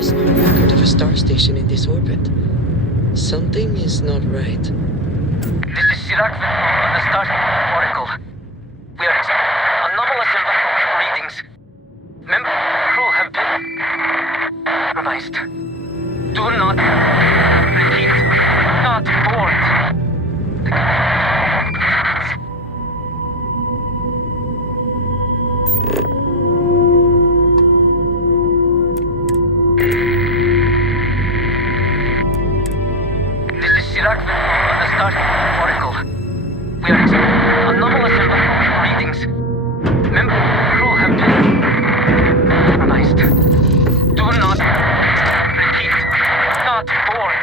is no record of a star station in this orbit. Something is not right. This is Sirach on the Starfield Oracle. We are anomalous environmental readings. Member crew have been compromised. Do not repeat. Not board. This is Sirach on the Starfield Oracle. We are anomalous environmental readings. Member crew have been compromised. Do not repeat. Not board.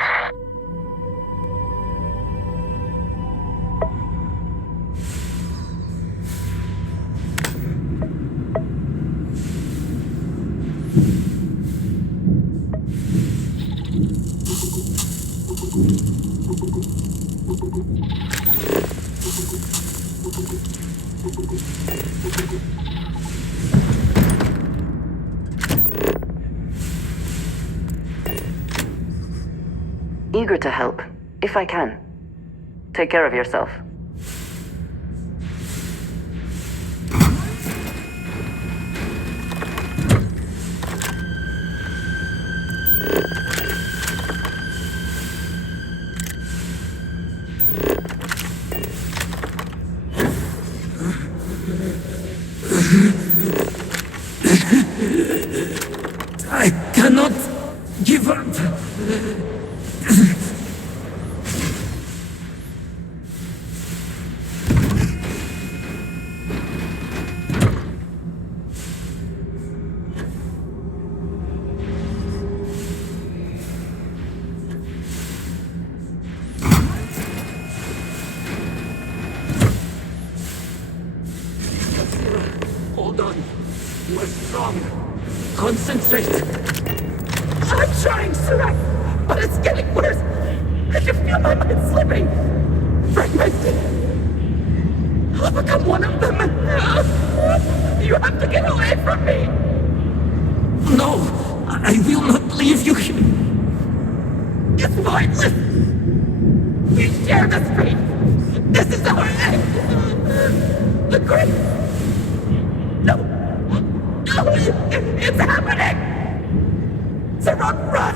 Eager to help, if I can. Take care of yourself. I cannot give up. Hold on. You are strong. Concentrate. I'm trying, Surak, but it's getting worse. I can feel my mind slipping. Fragmented. I'll become one of them. You have to get away from me. No, I will not leave you here. It's pointless. We share this fate. This is our end. The great. No. No, it's happening. Sarah, run!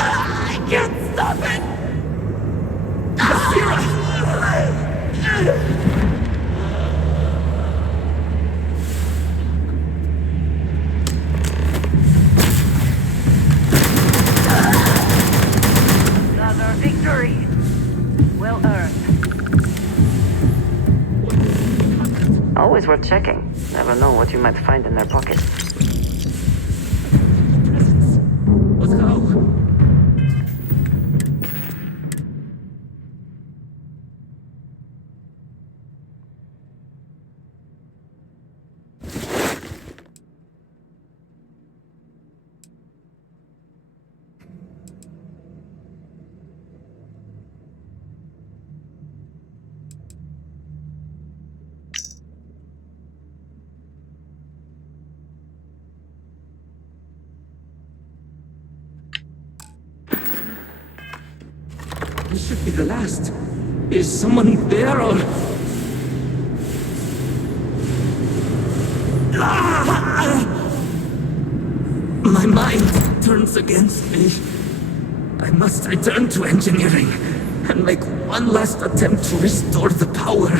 I can't stop it. Another victory. Well earned. Always worth checking. Never know what you might find in their pockets. Let's go. This should be the last. Is someone there or... My mind turns against me. I must return to engineering and make one last attempt to restore the power.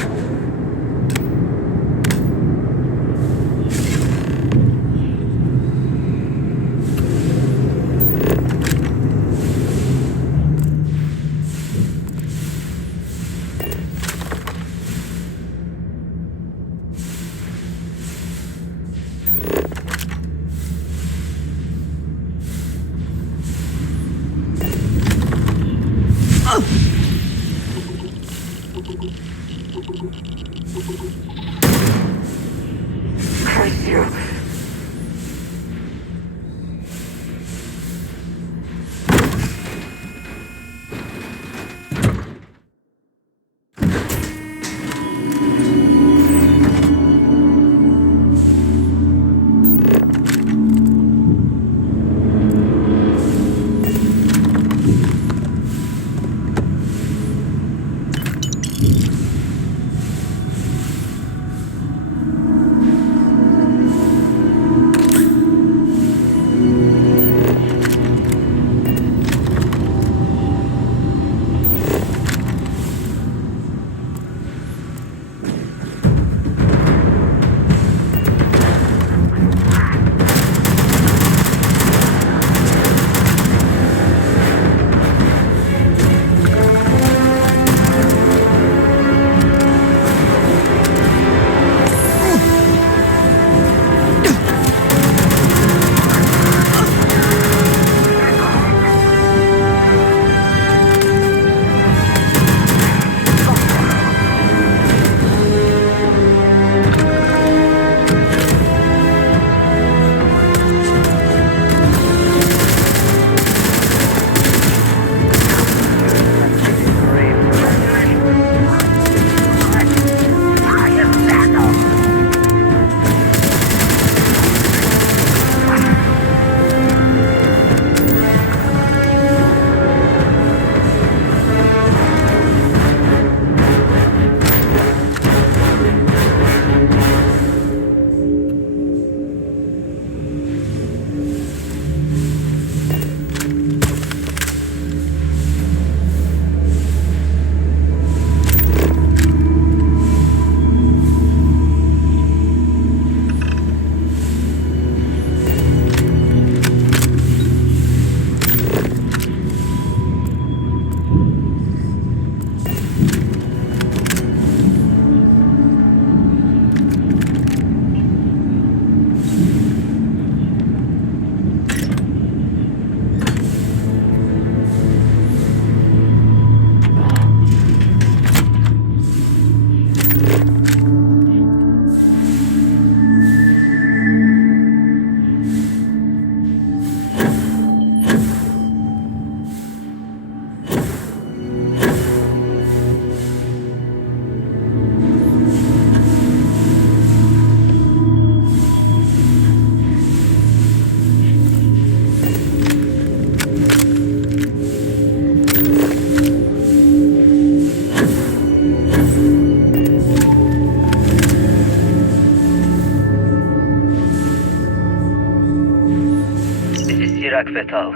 Chirac Vital.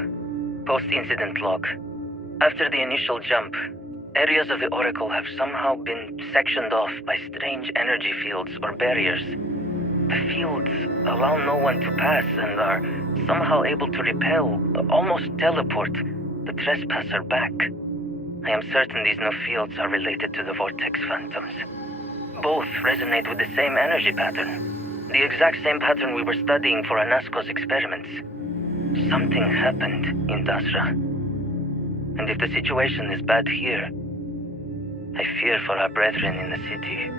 Post-incident log. After the initial jump, areas of the Oracle have somehow been sectioned off by strange energy fields or barriers. The fields allow no one to pass and are somehow able to repel, almost teleport, the trespasser back. I am certain these new fields are related to the Vortex Phantoms. Both resonate with the same energy pattern. The exact same pattern we were studying for Anasco's experiments. Something happened in Dasra. And if the situation is bad here, I fear for our brethren in the city.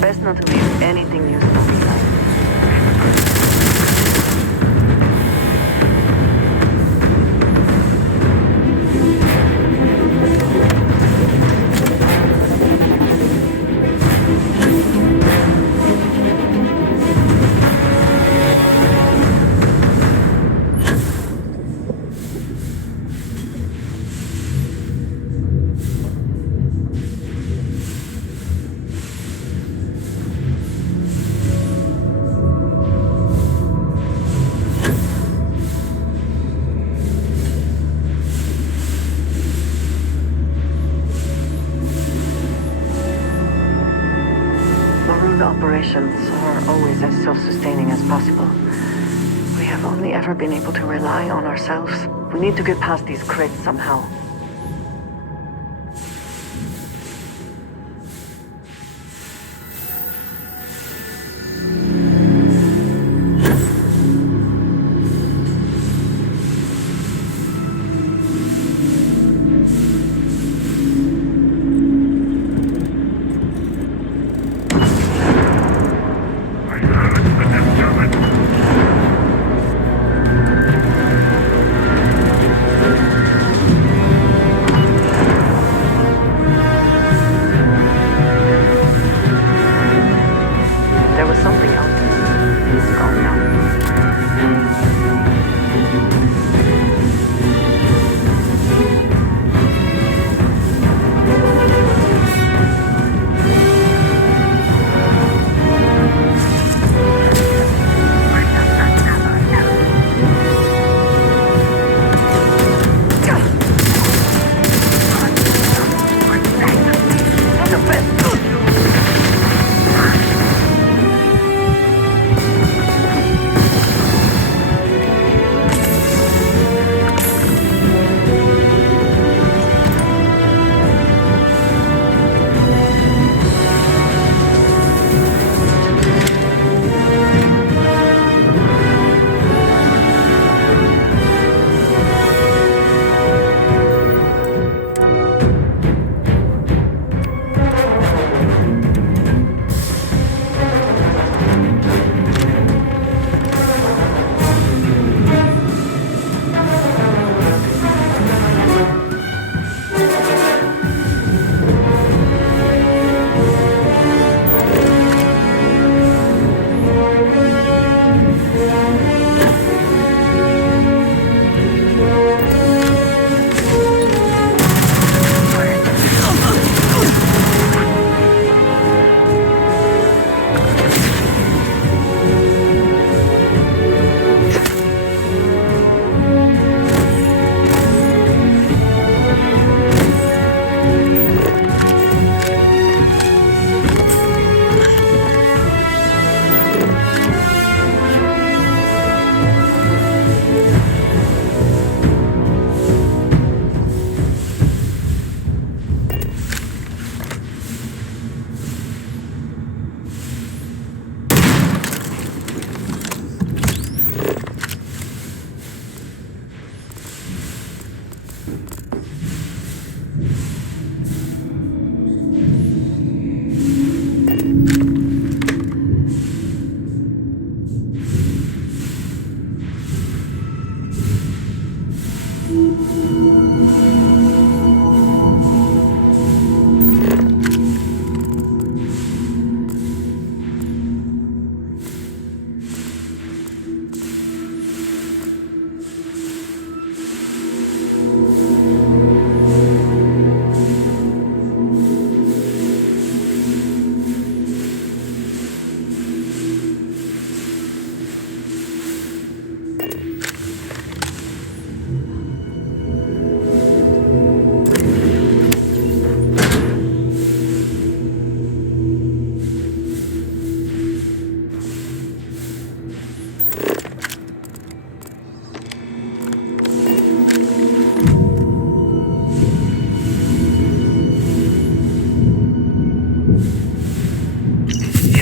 Best not to leave anything useful behind. Operations are always as self-sustaining as possible. We have only ever been able to rely on ourselves. We need to get past these crates somehow.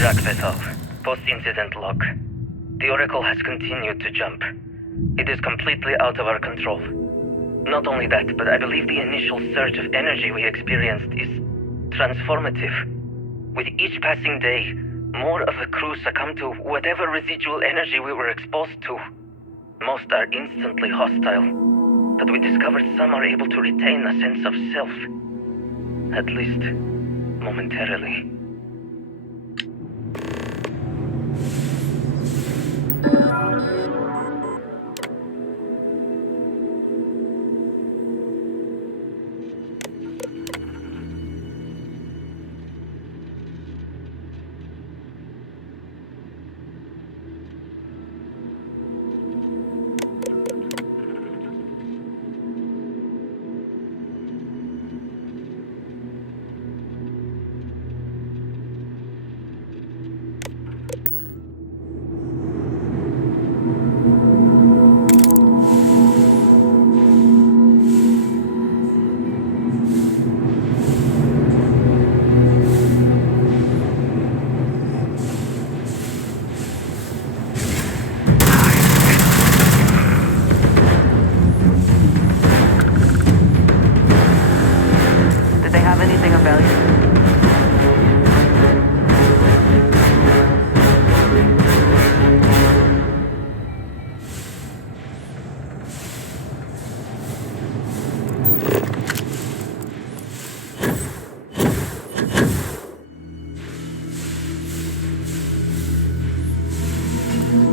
Iraq Vessel. Post-incident log. The Oracle has continued to jump. It is completely out of our control. Not only that, but I believe the initial surge of energy we experienced is transformative. With each passing day, more of the crew succumb to whatever residual energy we were exposed to. Most are instantly hostile, but we discovered some are able to retain a sense of self. At least, momentarily. Did they have anything of value?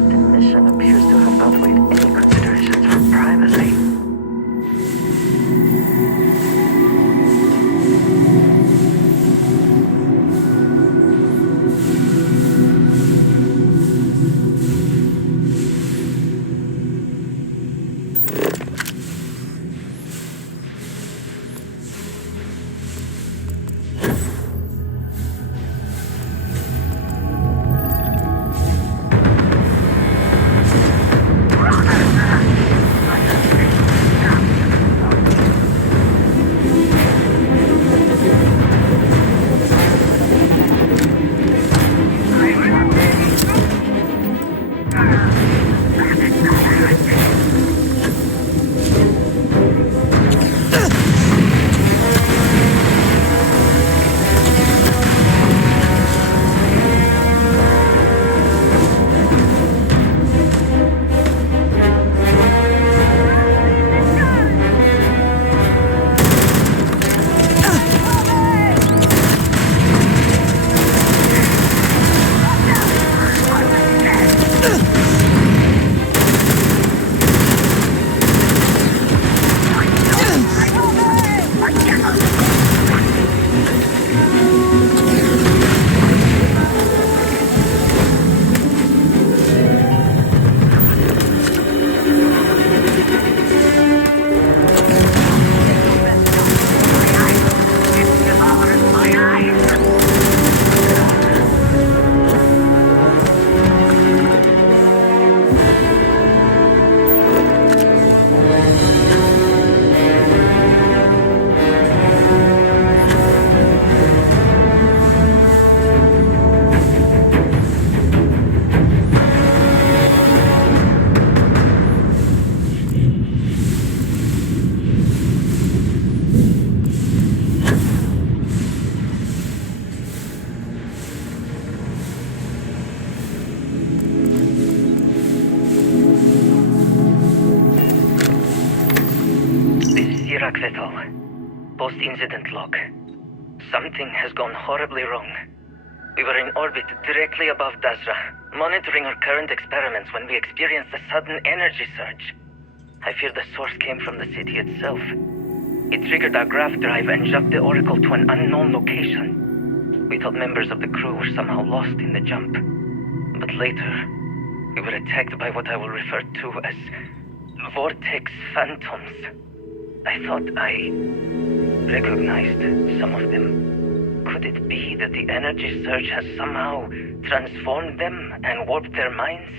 The mission appears to have outweighed any considerations for privacy. Iraq Vessel. Post-incident log. Something has gone horribly wrong. We were in orbit directly above Dazra, monitoring our current experiments when we experienced a sudden energy surge. I fear the source came from the city itself. It triggered our graph drive and jumped the Oracle to an unknown location. We thought members of the crew were somehow lost in the jump. But later, we were attacked by what I will refer to as vortex phantoms. I thought I recognized some of them. Could it be that the energy surge has somehow transformed them and warped their minds?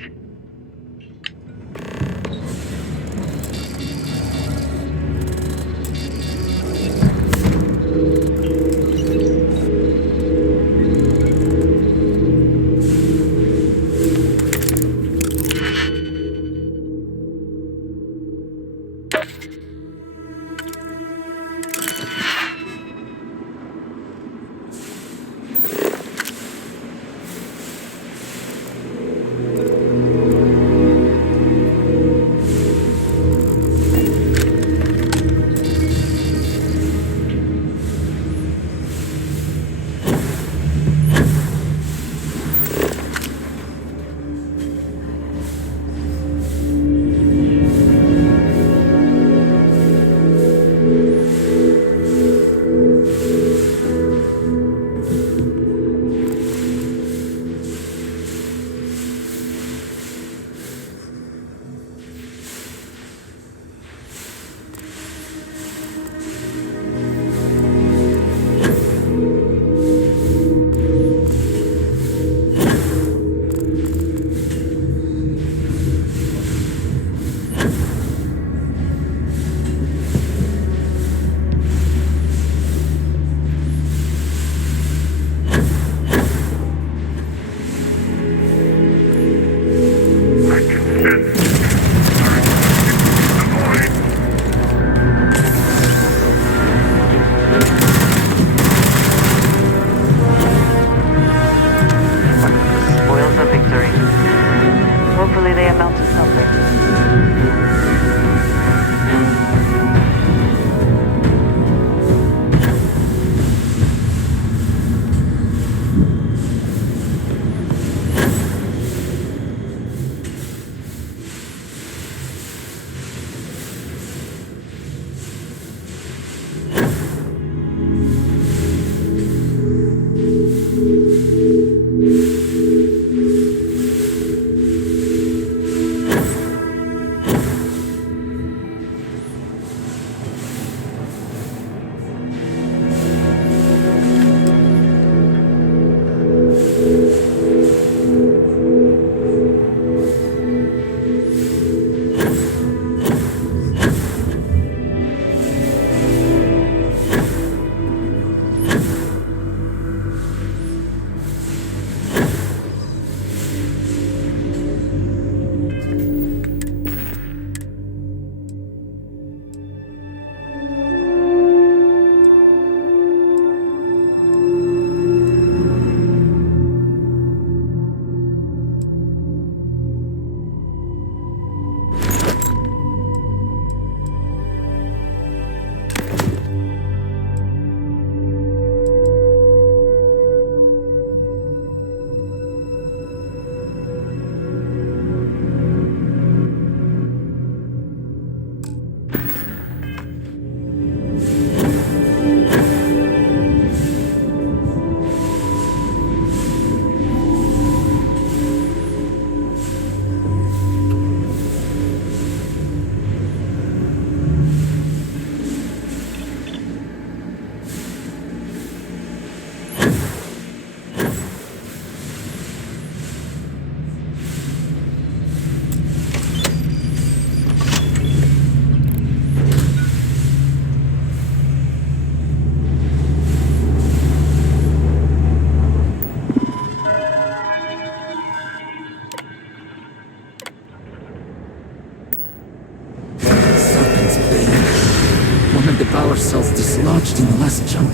dislodged in the last jump.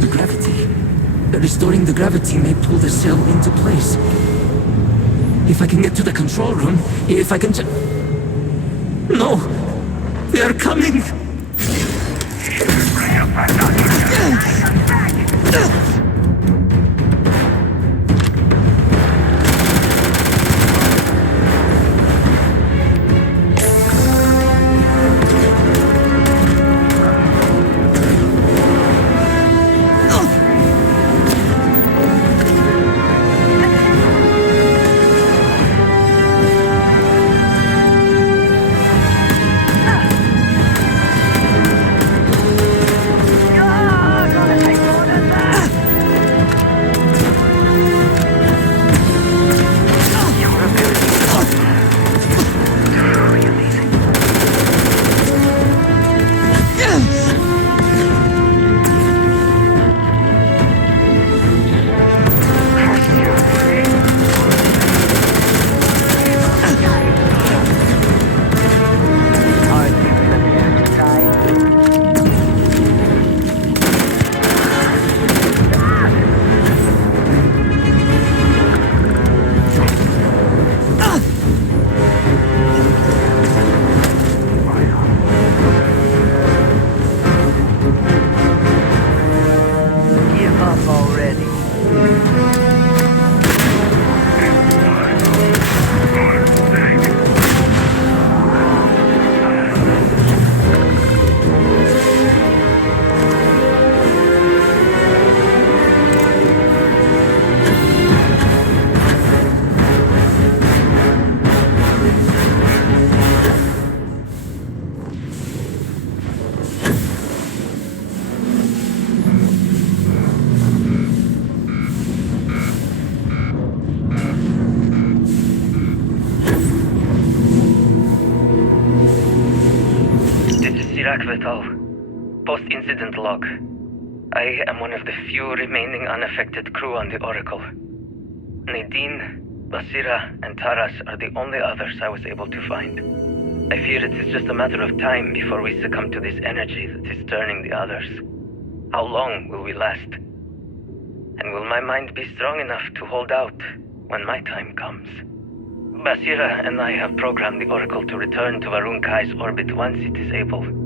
The gravity. Restoring the gravity may pull the cell into place. If I can get to the control room, if I can No! They are coming! Post-incident log. I am one of the few remaining unaffected crew on the Oracle. Nadine, Basira, and Taras are the only others I was able to find. I fear it is just a matter of time before we succumb to this energy that is turning the others. How long will we last? And will my mind be strong enough to hold out when my time comes? Basira and I have programmed the Oracle to return to Varun Kai's orbit once it is able.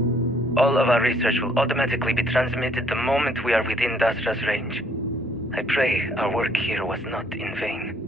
All of our research will automatically be transmitted the moment we are within Dasra's range. I pray our work here was not in vain.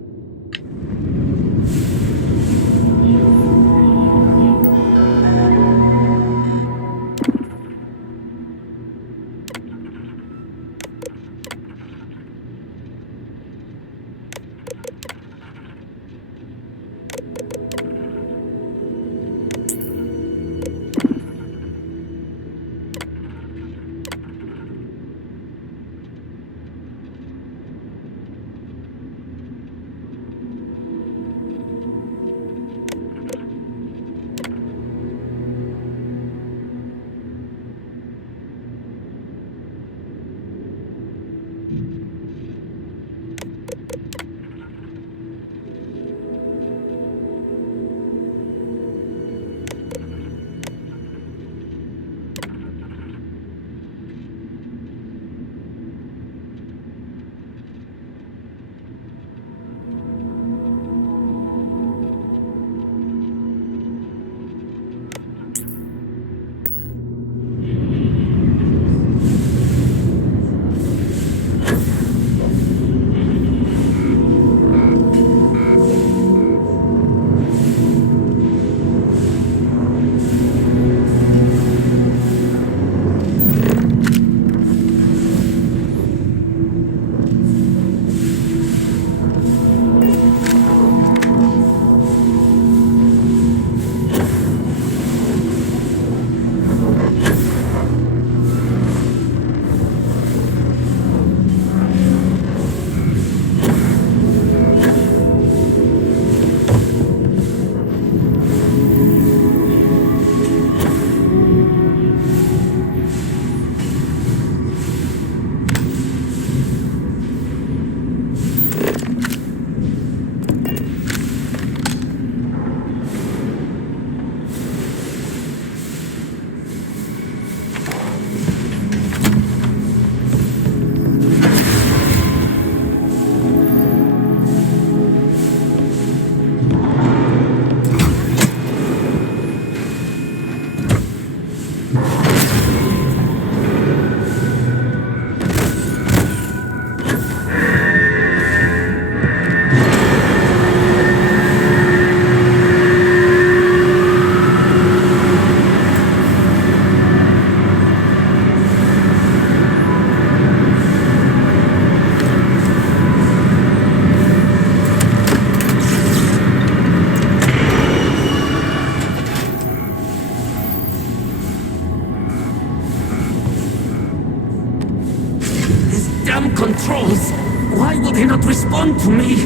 Why would he not respond to me?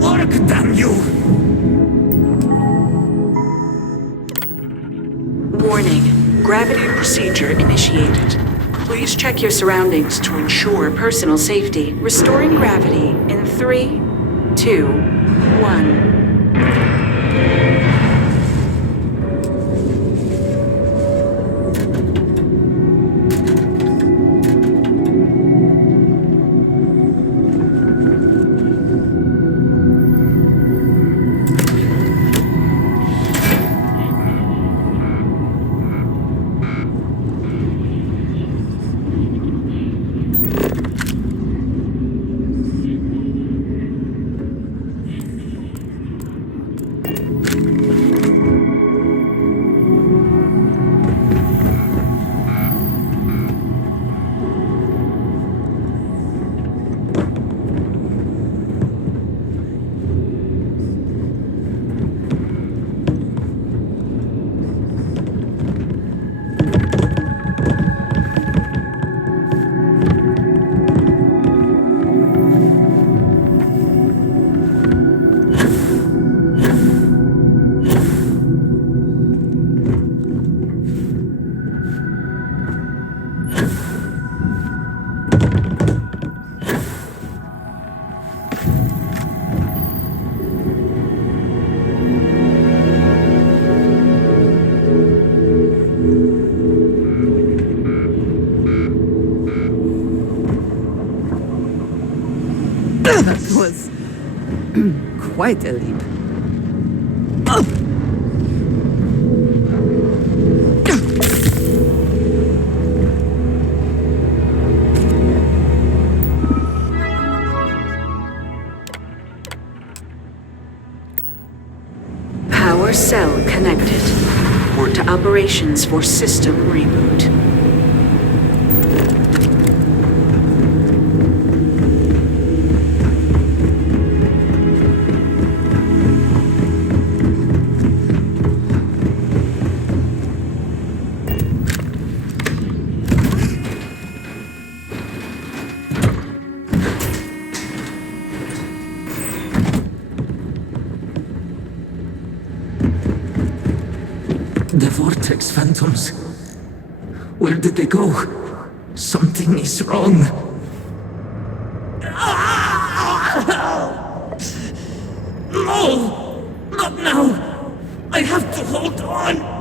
Work, damn you! Warning. Gravity procedure initiated. Please check your surroundings to ensure personal safety. Restoring gravity in 3, 2, 1. That was quite a leap. Power cell connected. Port to operations for system reboot. The vortex phantoms. Where did they go? Something is wrong. No! Not now! I have to hold on!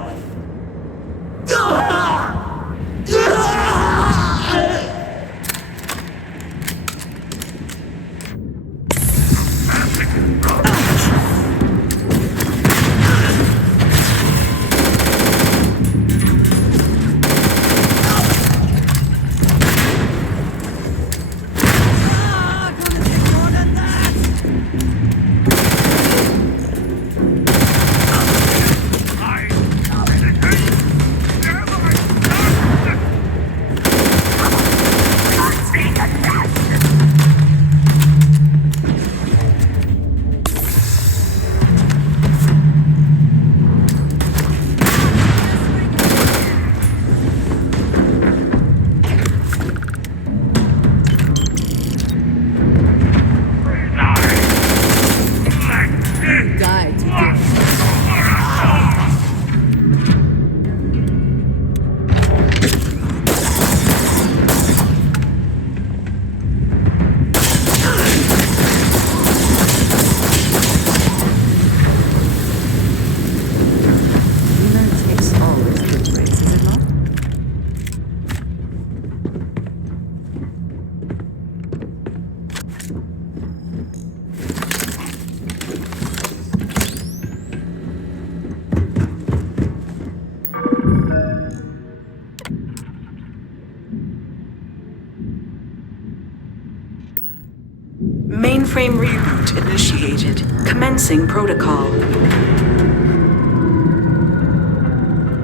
Mainframe reboot initiated. Commencing protocol.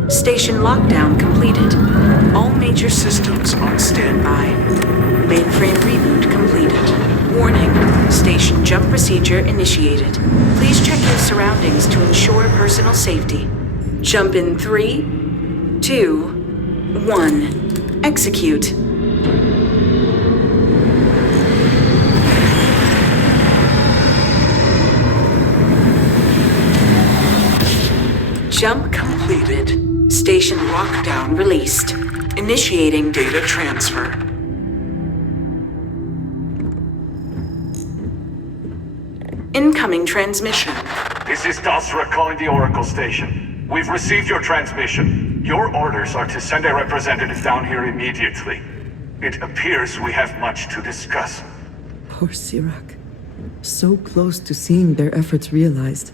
Station lockdown completed. All major systems on standby. Mainframe reboot completed. Warning. Station jump procedure initiated. Please check your surroundings to ensure personal safety. Jump in 3, 2, 1. Execute. Jump completed. Station lockdown released. Initiating data transfer. Incoming transmission. This is Dasra calling the Oracle station. We've received your transmission. Your orders are to send a representative down here immediately. It appears we have much to discuss. Poor Sirac. So close to seeing their efforts realized.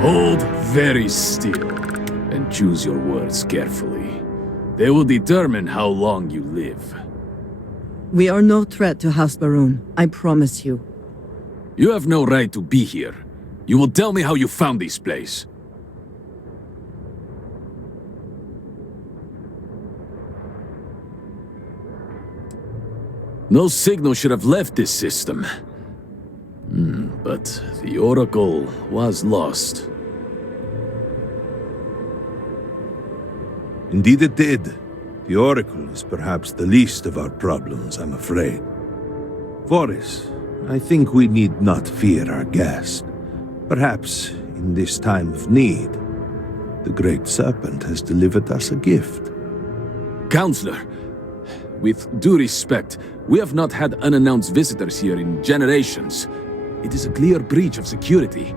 Hold very still and choose your words carefully. They will determine how long you live. We are no threat to House Baroon, I promise you. You have no right to be here. You will tell me how you found this place. No signal should have left this system. But the Oracle was lost. Indeed it did. The Oracle is perhaps the least of our problems, I'm afraid. Voris, I think we need not fear our guest. Perhaps, in this time of need, the Great Serpent has delivered us a gift. Counselor, with due respect, we have not had unannounced visitors here in generations. It is a clear breach of security.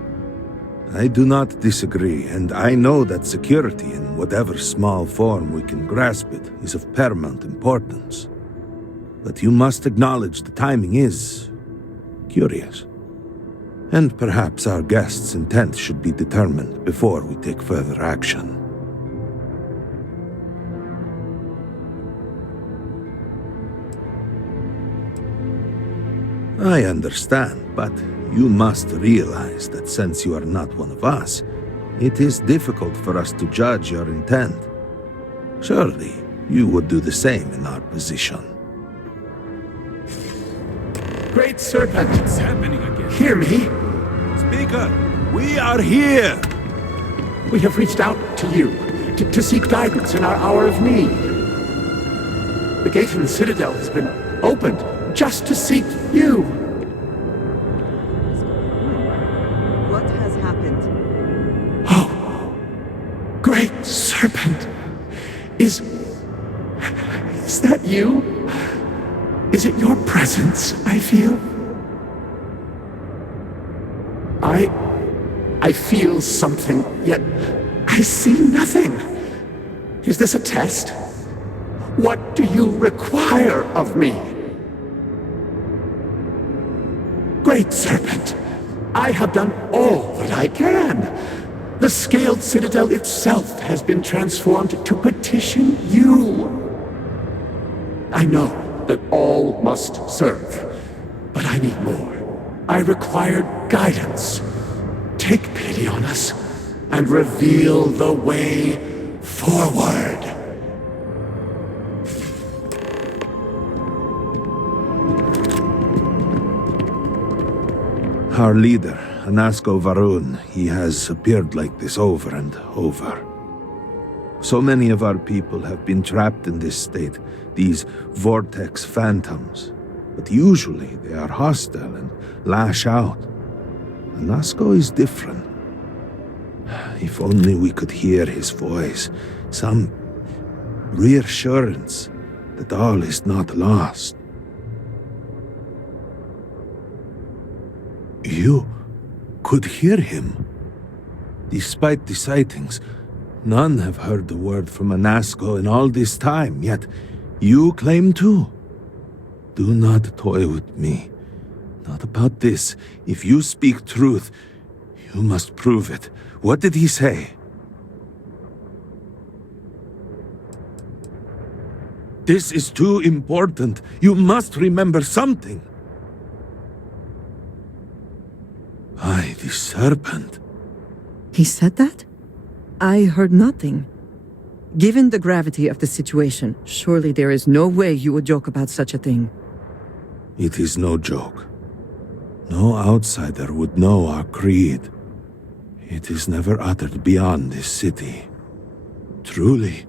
I do not disagree, and I know that security, in whatever small form we can grasp it, is of paramount importance. But you must acknowledge the timing is curious. And perhaps our guest's intent should be determined before we take further action. I understand, but you must realize that since you are not one of us, it is difficult for us to judge your intent. Surely, you would do the same in our position. Great Serpent, It's happening again. hear me. Speaker, we are here! We have reached out to you to seek guidance in our hour of need. The gate in the Citadel has been opened just to seek you. What has happened? Oh, Great Serpent, is that you? Is it your presence I feel? I feel something, yet I see nothing. Is this a test? What do you require of me? Great Serpent, I have done all that I can. The Scaled Citadel itself has been transformed to petition you. I know that all must serve, but I need more. I require guidance. Take pity on us and reveal the way forward. Our leader, Anasko Varun, he has appeared like this over and over. So many of our people have been trapped in this state, these vortex phantoms. But usually they are hostile and lash out. Anasko is different. If only we could hear his voice, some reassurance that all is not lost. You could hear him. Despite the sightings, none have heard the word from Anasko in all this time, yet you claim to. Do not toy with me. Not about this. If you speak truth, you must prove it. What did he say? This is too important. You must remember something. Why, the serpent. He said that? I heard nothing. Given the gravity of the situation, surely there is no way you would joke about such a thing. It is no joke. No outsider would know our creed. It is never uttered beyond this city. Truly,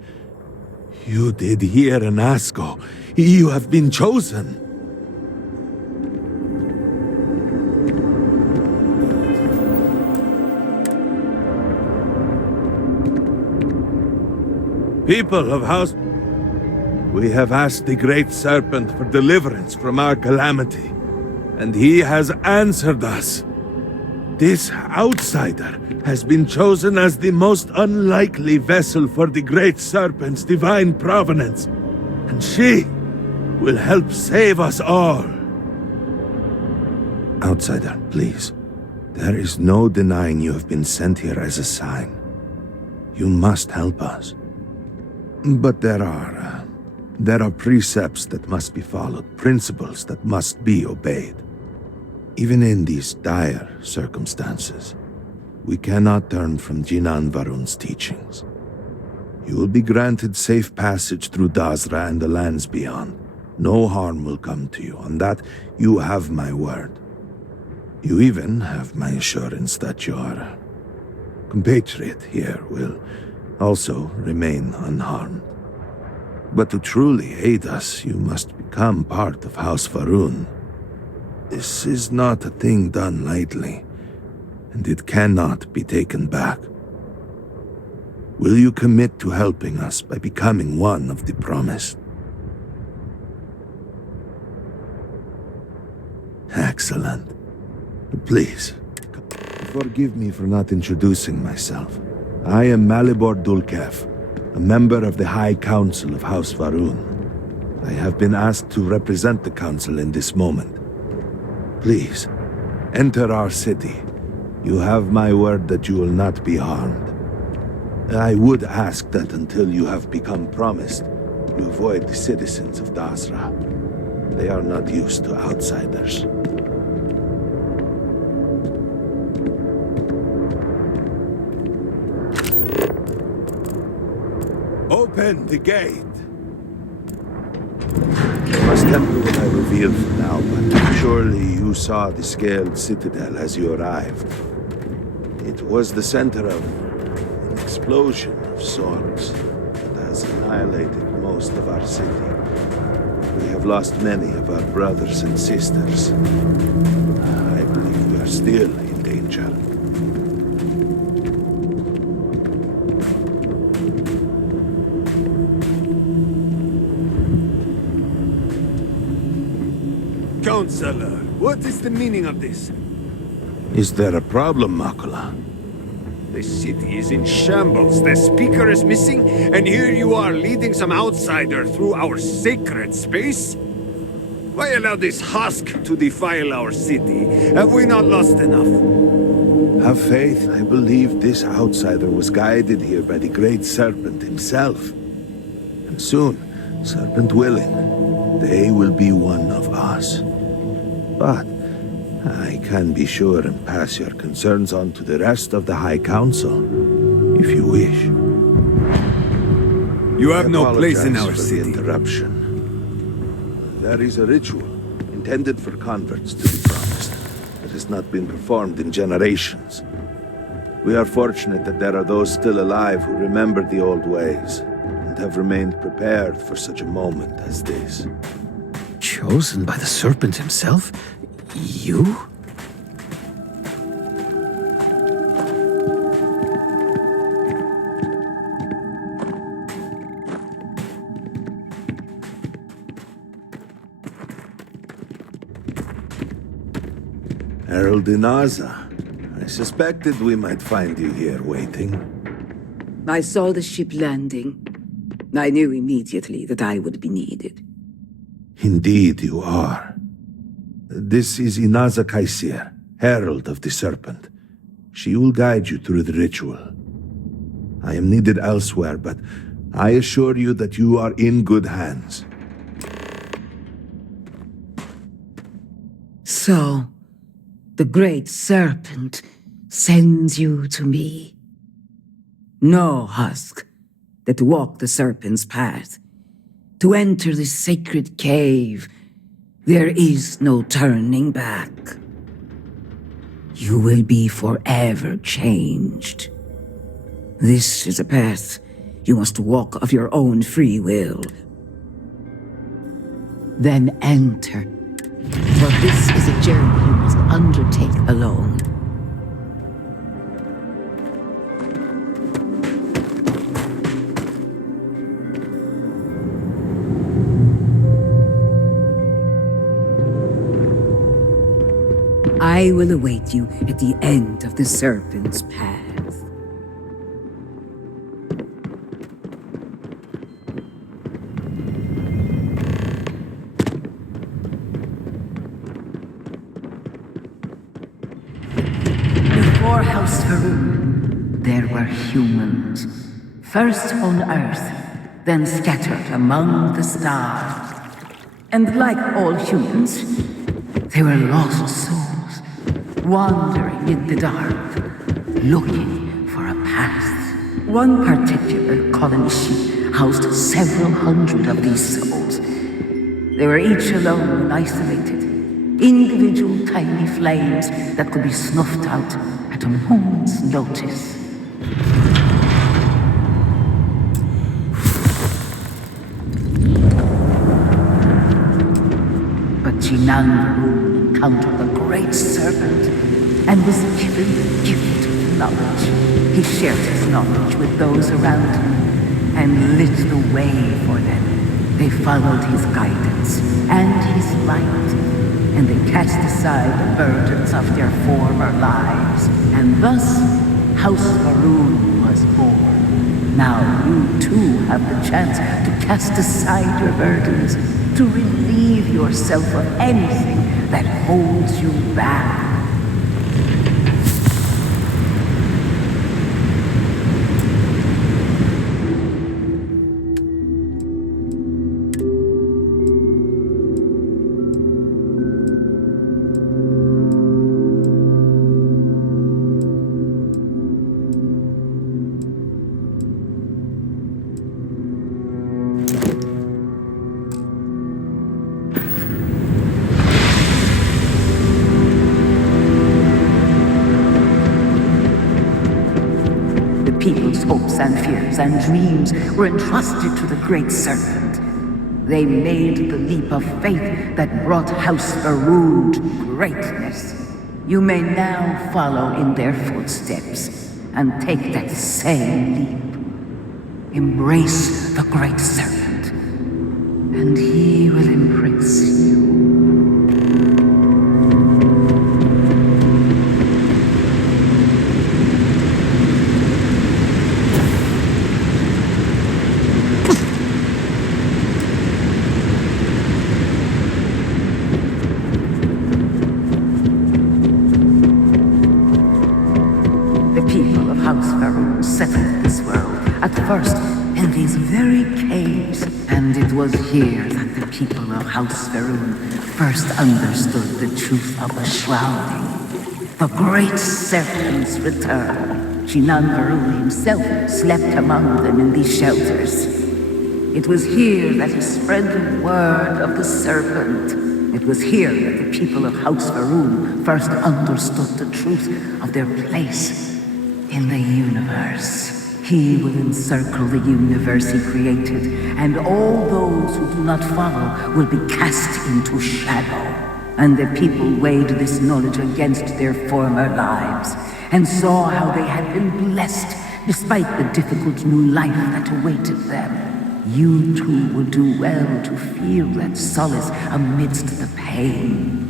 you did hear Anasko. You have been chosen. People of House, we have asked the Great Serpent for deliverance from our calamity, and he has answered us. This outsider has been chosen as the most unlikely vessel for the Great Serpent's divine provenance, and she will help save us all. Outsider, please. There is no denying you have been sent here as a sign. You must help us. But there are precepts that must be followed, principles that must be obeyed. Even in these dire circumstances, we cannot turn from Jinan Varun's teachings. You will be granted safe passage through Dazra and the lands beyond. No harm will come to you. On that, you have my word. You even have my assurance that your compatriot here will also remain unharmed. But to truly aid us, you must become part of House Varun. This is not a thing done lightly, and it cannot be taken back. Will you commit to helping us by becoming one of the promised? Excellent. Please, forgive me for not introducing myself. I am Malibor Dulkev, a member of the High Council of House Varun. I have been asked to represent the Council in this moment. Please, enter our city. You have my word that you will not be harmed. I would ask that until you have become promised, you avoid the citizens of Dasra. They are not used to outsiders. Open the gate! I must tell you what I revealed for now, but surely you saw the scaled citadel as you arrived. It was the center of an explosion of sorts that has annihilated most of our city. We have lost many of our brothers and sisters. I believe we are still in danger. Counselor, what is the meaning of this? Is there a problem, Makula? The city is in shambles, the speaker is missing, and here you are leading some outsider through our sacred space? Why allow this husk to defile our city? Have we not lost enough? Have faith. I believe this outsider was guided here by the Great Serpent himself. And soon, Serpent willing, they will be one of us. But I can be sure and pass your concerns on to the rest of the High Council, if you wish. You have no place in our for city. The interruption. There is a ritual intended for converts to the promised that has not been performed in generations. We are fortunate that there are those still alive who remember the old ways and have remained prepared for such a moment as this. Chosen by the Serpent himself? You? Herald Inaza, I suspected we might find you here waiting. I saw the ship landing. I knew immediately that I would be needed. Indeed you are. This is Inaza Kaisir, Herald of the Serpent. She will guide you through the ritual. I am needed elsewhere, but I assure you that you are in good hands. So, the Great Serpent sends you to me. No husk that walk the Serpent's path. To enter this sacred cave, there is no turning back. You will be forever changed. This is a path you must walk of your own free will. Then enter, for this is a journey you must undertake alone. I will await you at the end of the Serpent's path. Before House Varun, there were humans. First on Earth, then scattered among the stars. And like all humans, they were lost souls. Wandering in the dark, looking for a path. One particular colony ship housed several hundred of these souls. They were each alone and isolated, individual tiny flames that could be snuffed out at a moment's notice. Jinan encountered the Great Serpent and was given the gift of knowledge. He shared his knowledge with those around him and lit the way for them. They followed his guidance and his light, and they cast aside the burdens of their former lives. And thus, House Varun was born. Now you too have the chance to cast aside your burdens, to relieve yourself of anything that holds you back. People's hopes and fears and dreams were entrusted to the Great Serpent. They made the leap of faith that brought House Varun to greatness. You may now follow in their footsteps and take that same leap. Embrace the Great Serpent, and he will embrace you. First, in these very caves. And it was here that the people of House Varun first understood the truth of the shrouding. The Great Serpent's return. Jinan Varun himself slept among them in these shelters. It was here that he spread the word of the Serpent. It was here that the people of House Varun first understood the truth of their place in the universe. He will encircle the universe he created, and all those who do not follow will be cast into shadow. And the people weighed this knowledge against their former lives, and saw how they had been blessed despite the difficult new life that awaited them. You too will do well to feel that solace amidst the pain.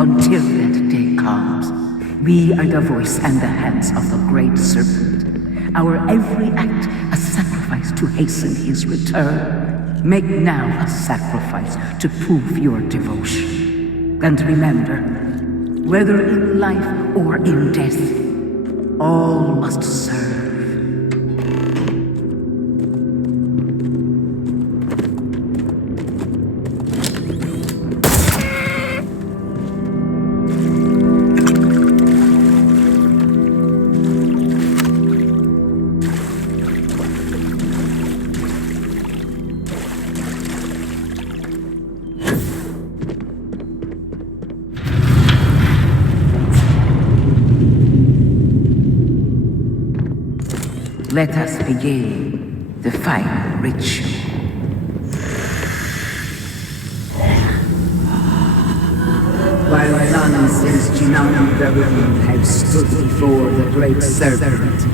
Until that day comes, we are the voice and the hands of the Great Serpent. Our every act a sacrifice to hasten his return. Make now a sacrifice to prove your devotion. And remember, whether in life or in death, all must serve. Let us begin the final ritual. While none since Jinan Varun have stood before the Great Serpent,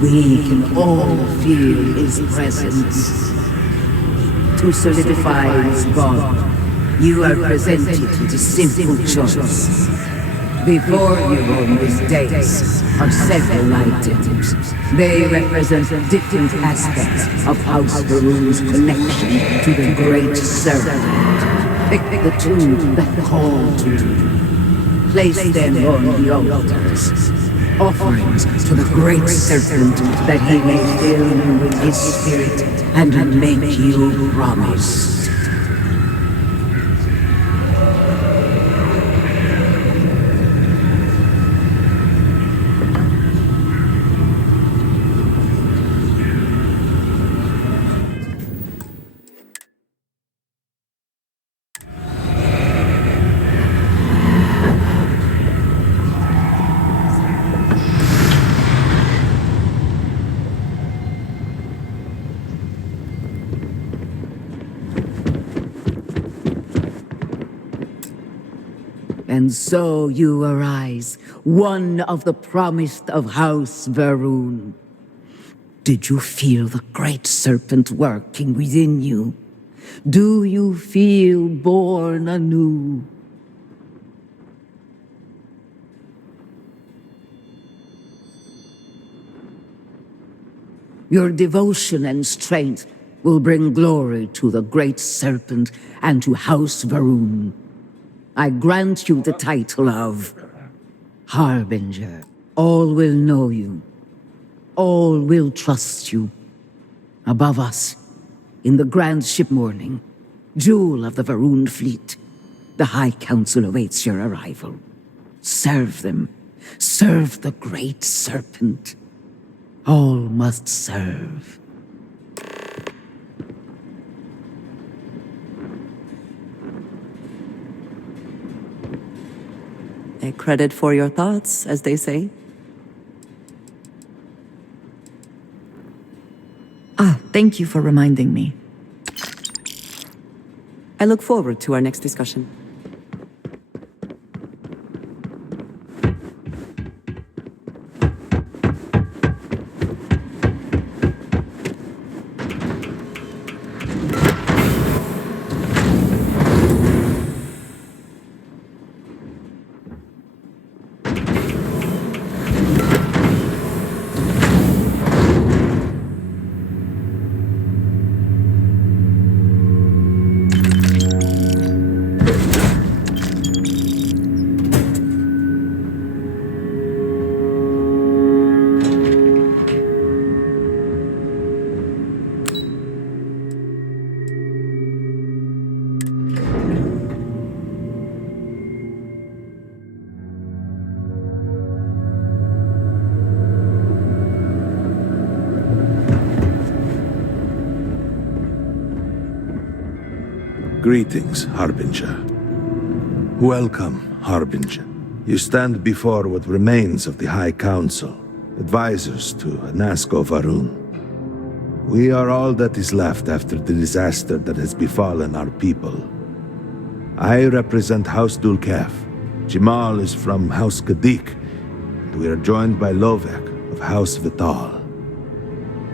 we can all feel his presence. To solidify his bond, you are presented with a simple choice. Before you on this dais are several items. They represent different aspects of House Varun's connection to the Great Serpent. Pick the two that call to you. Place them on the altars. offerings to the great serpent that he may fill you with his spirit and make you promise. And so you arise, one of the promised of House Varun. Did you feel the great serpent working within you? Do you feel born anew? Your devotion and strength will bring glory to the great serpent and to House Varun. I grant you the title of Harbinger. All will know you. All will trust you. Above us, in the grand ship morning, jewel of the Varun fleet, the High Council awaits your arrival. Serve them. Serve the great serpent. All must serve. A credit for your thoughts, as they say. Thank you for reminding me. I look forward to our next discussion. Greetings, Harbinger. Welcome, Harbinger. You stand before what remains of the High Council, advisors to Anasko Varun. We are all that is left after the disaster that has befallen our people. I represent House Dulkef. Jamal is from House Kadik, and we are joined by Lovek of House Vital.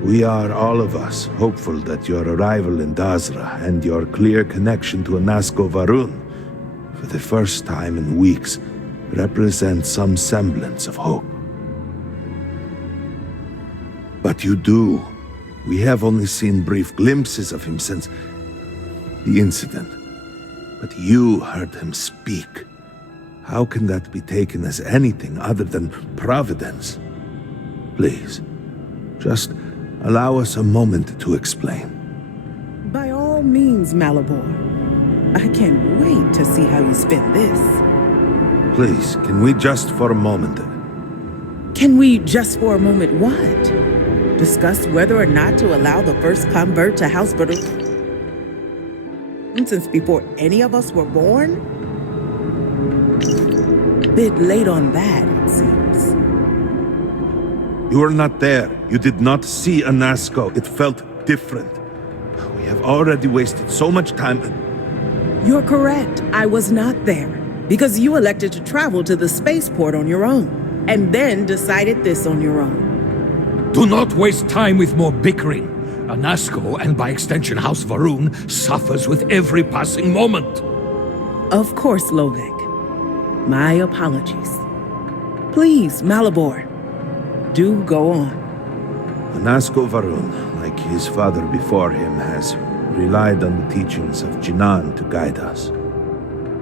We are, all of us, hopeful that your arrival in Dazra and your clear connection to Anasko Varun, for the first time in weeks, represent some semblance of hope. But you do. We have only seen brief glimpses of him since the incident. But you heard him speak. How can that be taken as anything other than providence? Please, just allow us a moment to explain. By all means, Malabor. I can't wait to see how you spin this. Please, can we just for a moment... Can we just for a moment what? Discuss whether or not to allow the first convert to House Varun since before any of us were born? Bit late on that, it seems. You were not there. You did not see Anasko. It felt different. We have already wasted so much time. You're correct. I was not there. Because you elected to travel to the spaceport on your own. And then decided this on your own. Do not waste time with more bickering. Anasko, and by extension House Varun, suffers with every passing moment. Of course, Lovek. My apologies. Please, Malabor. Do go on. Anasko Varun, like his father before him, has relied on the teachings of Jinan to guide us.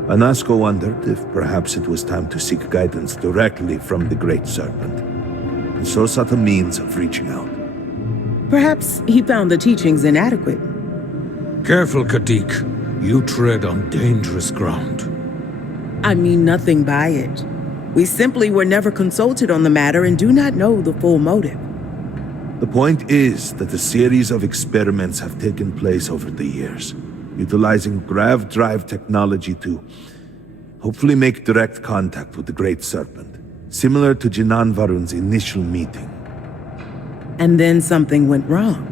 Anasco wondered if perhaps it was time to seek guidance directly from the Great Serpent, and so sought a means of reaching out. Perhaps he found the teachings inadequate. Careful, Kadik. You tread on dangerous ground. I mean nothing by it. We simply were never consulted on the matter and do not know the full motive. The point is that a series of experiments have taken place over the years, utilizing grav drive technology to hopefully make direct contact with the Great Serpent, similar to Jinan Varun's initial meeting. And then something went wrong.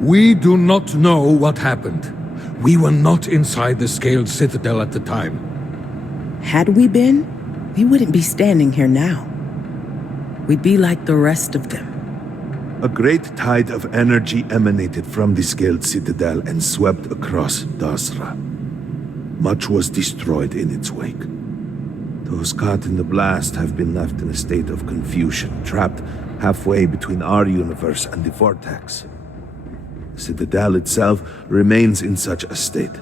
We do not know what happened. We were not inside the Scaled Citadel at the time. Had we been, we wouldn't be standing here now. We'd be like the rest of them. A great tide of energy emanated from the Scaled Citadel and swept across Dasra. Much was destroyed in its wake. Those caught in the blast have been left in a state of confusion, trapped halfway between our universe and the Vortex. The Citadel itself remains in such a state.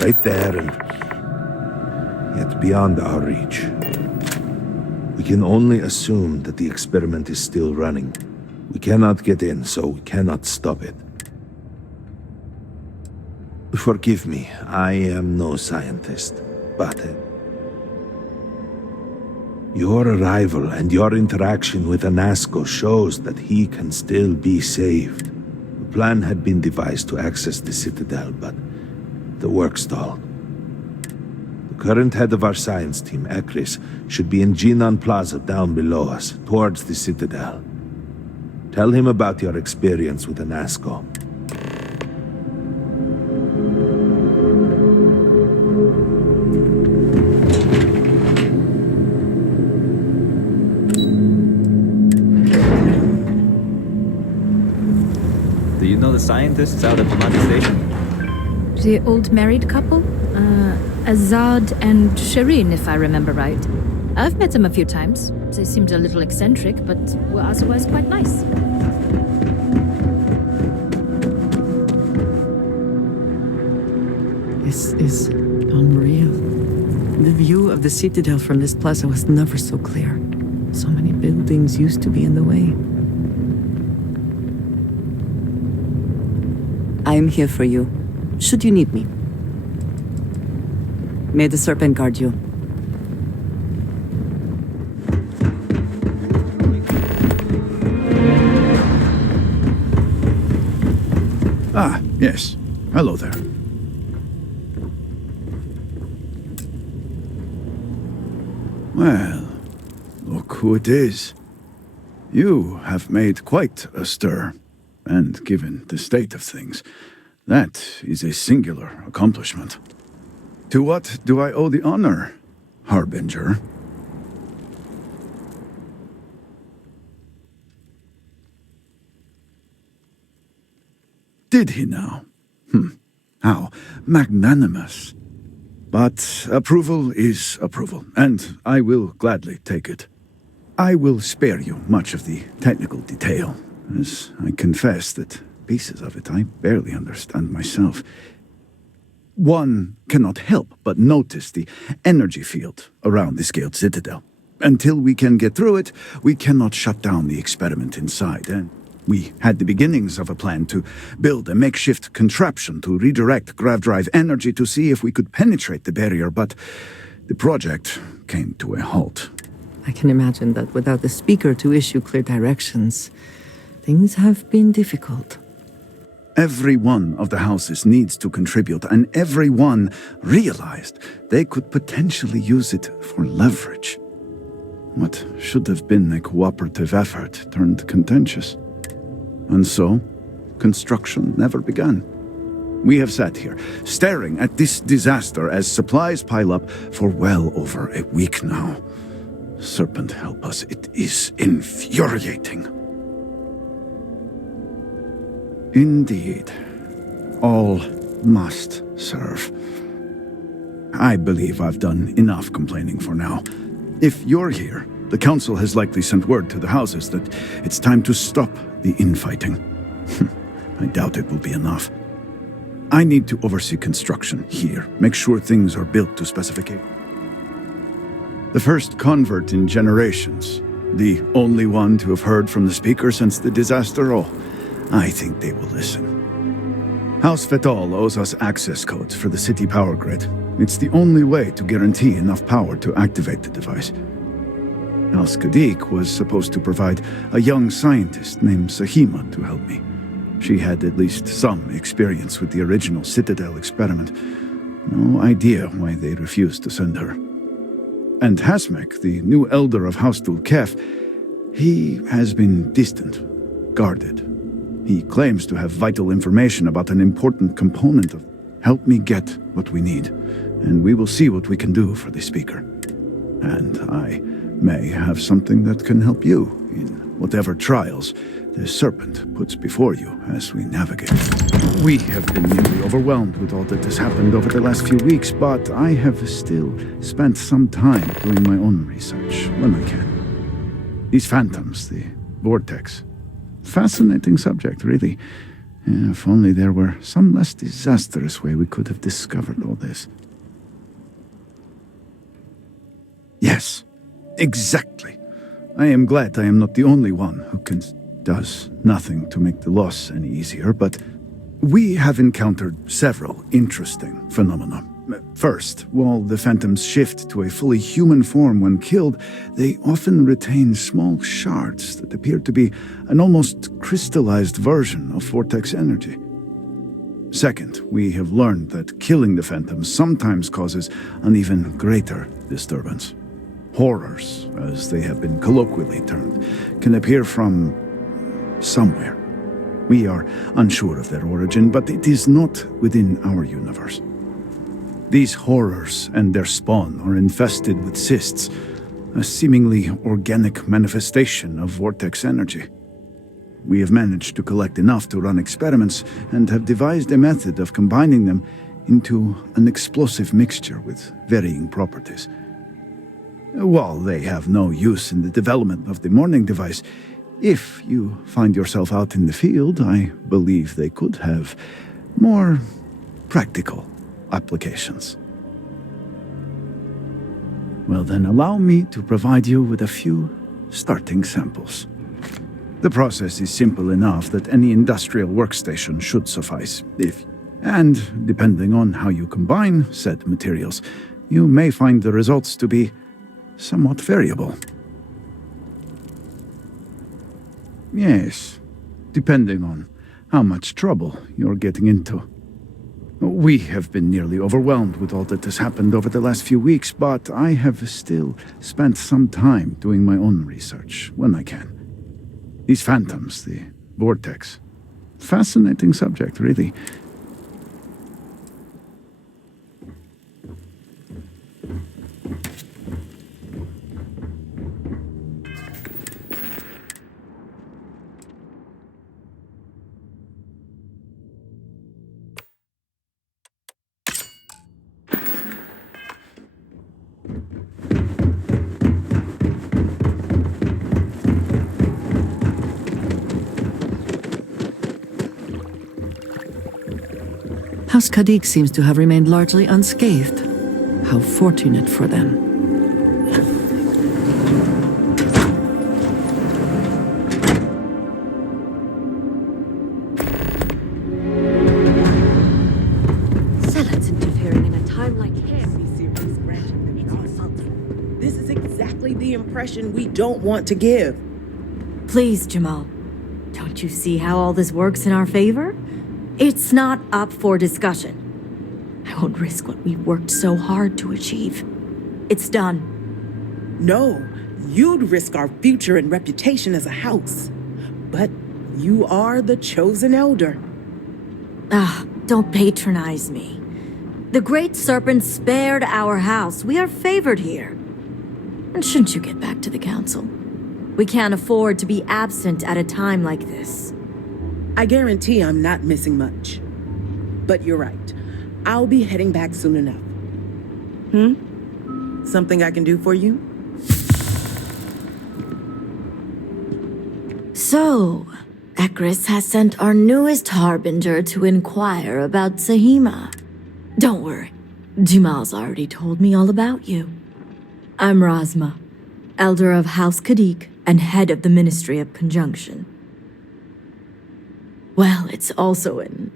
Right there and yet beyond our reach. We can only assume that the experiment is still running. We cannot get in, so we cannot stop it. Forgive me, I am no scientist, but your arrival and your interaction with Anasco shows that he can still be saved. The plan had been devised to access the Citadel, but the work stalled. The current head of our science team, Ekris, should be in Jinan Plaza down below us, towards the Citadel. Tell him about your experience with Anasco. Do you know the scientists out at Lamani Station? The old married couple? Azad and Shireen, if I remember right. I've met them a few times. They seemed a little eccentric, but were otherwise quite nice. This is unreal. The view of the Citadel from this plaza was never so clear. So many buildings used to be in the way. I am here for you, should you need me. May the Serpent guard you. Ah, yes. Hello there. Well, look who it is. You have made quite a stir, and given the state of things, that is a singular accomplishment. To what do I owe the honor, Harbinger? Did he now? How magnanimous. But approval is approval, and I will gladly take it. I will spare you much of the technical detail, as I confess that pieces of it I barely understand myself. One cannot help but notice the energy field around the Scaled Citadel. Until we can get through it, we cannot shut down the experiment inside, and we had the beginnings of a plan to build a makeshift contraption to redirect grav drive energy to see if we could penetrate the barrier, but the project came to a halt. I can imagine that without the speaker to issue clear directions, things have been difficult. Every one of the houses needs to contribute, and every one realized they could potentially use it for leverage. What should have been a cooperative effort turned contentious. And so, construction never began. We have sat here, staring at this disaster as supplies pile up for well over a week now. Serpent help us, it is infuriating. Indeed. All must serve. I believe I've done enough complaining for now. If you're here, the Council has likely sent word to the houses that it's time to stop the infighting. I doubt it will be enough. I need to oversee construction here, make sure things are built to specification. The first convert in generations, the only one to have heard from the Speaker since the disaster. Oh, I think they will listen. House Fetal owes us access codes for the city power grid. It's the only way to guarantee enough power to activate the device. House Kadik was supposed to provide a young scientist named Sahima to help me. She had at least some experience with the original Citadel experiment. No idea why they refused to send her. And Hasmek, the new elder of House Dulkef, he has been distant, guarded. He claims to have vital information about an important component of... Help me get what we need, and we will see what we can do for the Speaker. And I may have something that can help you in whatever trials the Serpent puts before you as we navigate. We have been nearly overwhelmed with all that has happened over the last few weeks, but I have still spent some time doing my own research when I can. These phantoms, the vortex. Fascinating subject, really. If only there were some less disastrous way we could have discovered all this. Yes, exactly. I am glad I am not the only one who does nothing to make the loss any easier, but we have encountered several interesting phenomena. First, while the phantoms shift to a fully human form when killed, they often retain small shards that appear to be an almost crystallized version of vortex energy. Second, we have learned that killing the phantoms sometimes causes an even greater disturbance. Horrors, as they have been colloquially termed, can appear from somewhere. We are unsure of their origin, but it is not within our universe. These horrors and their spawn are infested with cysts, a seemingly organic manifestation of vortex energy. We have managed to collect enough to run experiments and have devised a method of combining them into an explosive mixture with varying properties. While they have no use in the development of the morning device, if you find yourself out in the field, I believe they could have more practical applications. Well then, allow me to provide you with a few starting samples. The process is simple enough that any industrial workstation should suffice. And depending on how you combine said materials, you may find the results to be somewhat variable. Yes, depending on how much trouble you're getting into. We have been nearly overwhelmed with all that has happened over the last few weeks, but I have still spent some time doing my own research when I can. These phantoms, the vortex. Fascinating subject, really. House Kadik seems to have remained largely unscathed. How fortunate for them. Zealots interfering in a time like this. This is exactly the impression we don't want to give. Please, Jamal. Don't you see how all this works in our favor? It's not up for discussion. I won't risk what we worked so hard to achieve. It's done. No, you'd risk our future and reputation as a house. But you are the chosen elder. Don't patronize me. The Great Serpent spared our house. We are favored here. And shouldn't you get back to the council? We can't afford to be absent at a time like this. I guarantee I'm not missing much. But you're right. I'll be heading back soon enough. Something I can do for you? So, Ekris has sent our newest harbinger to inquire about Sahima. Don't worry, Jimal's already told me all about you. I'm Razma, Elder of House Kadik and head of the Ministry of Conjunction. Well, it's also an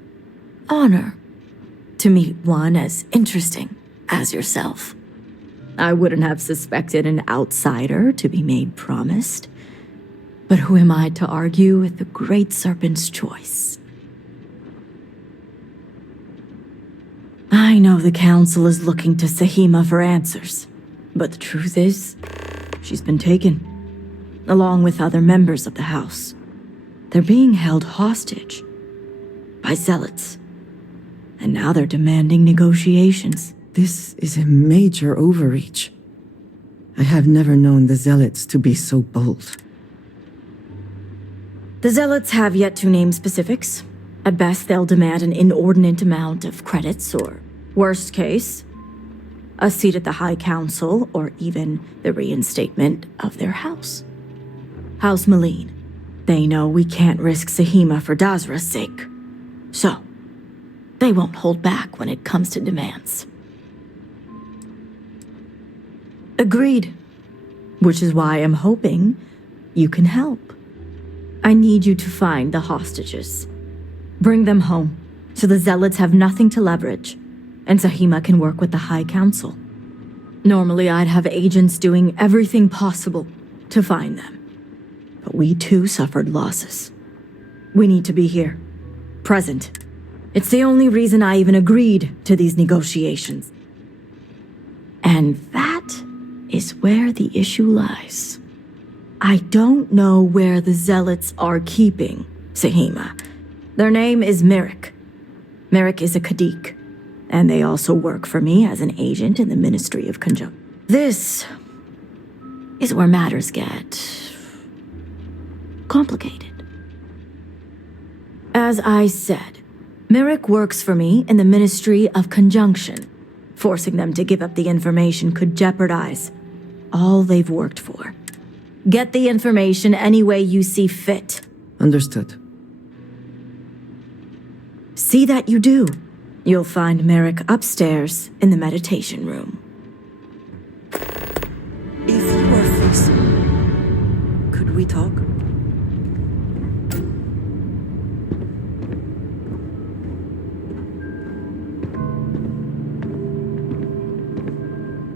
honor to meet one as interesting as yourself. I wouldn't have suspected an outsider to be made promised. But who am I to argue with the Great Serpent's choice? I know the Council is looking to Sahima for answers, but the truth is, she's been taken, along with other members of the House. They're being held hostage by zealots, and now they're demanding negotiations. This is a major overreach. I have never known the Zealots to be so bold. The Zealots have yet to name specifics. At best, they'll demand an inordinate amount of credits, or, worst case, a seat at the High Council, or even the reinstatement of their house. House Maleen. They know we can't risk Sahima for Dazra's sake. So, they won't hold back when it comes to demands. Agreed. Which is why I'm hoping you can help. I need you to find the hostages. Bring them home, so the Zealots have nothing to leverage, and Sahima can work with the High Council. Normally I'd have agents doing everything possible to find them. But we too suffered losses. We need to be here, present. It's the only reason I even agreed to these negotiations. And that is where the issue lies. I don't know where the Zealots are keeping Sahima. Their name is Merrick. Merrick is a Kadik, and they also work for me as an agent in the Ministry of Conjunction. This is where matters get complicated. As I said, Merrick works for me in the Ministry of Conjunction. Forcing them to give up the information could jeopardize all they've worked for. Get the information any way you see fit. Understood. See that you do. You'll find Merrick upstairs in the meditation room. If you are free, could we talk?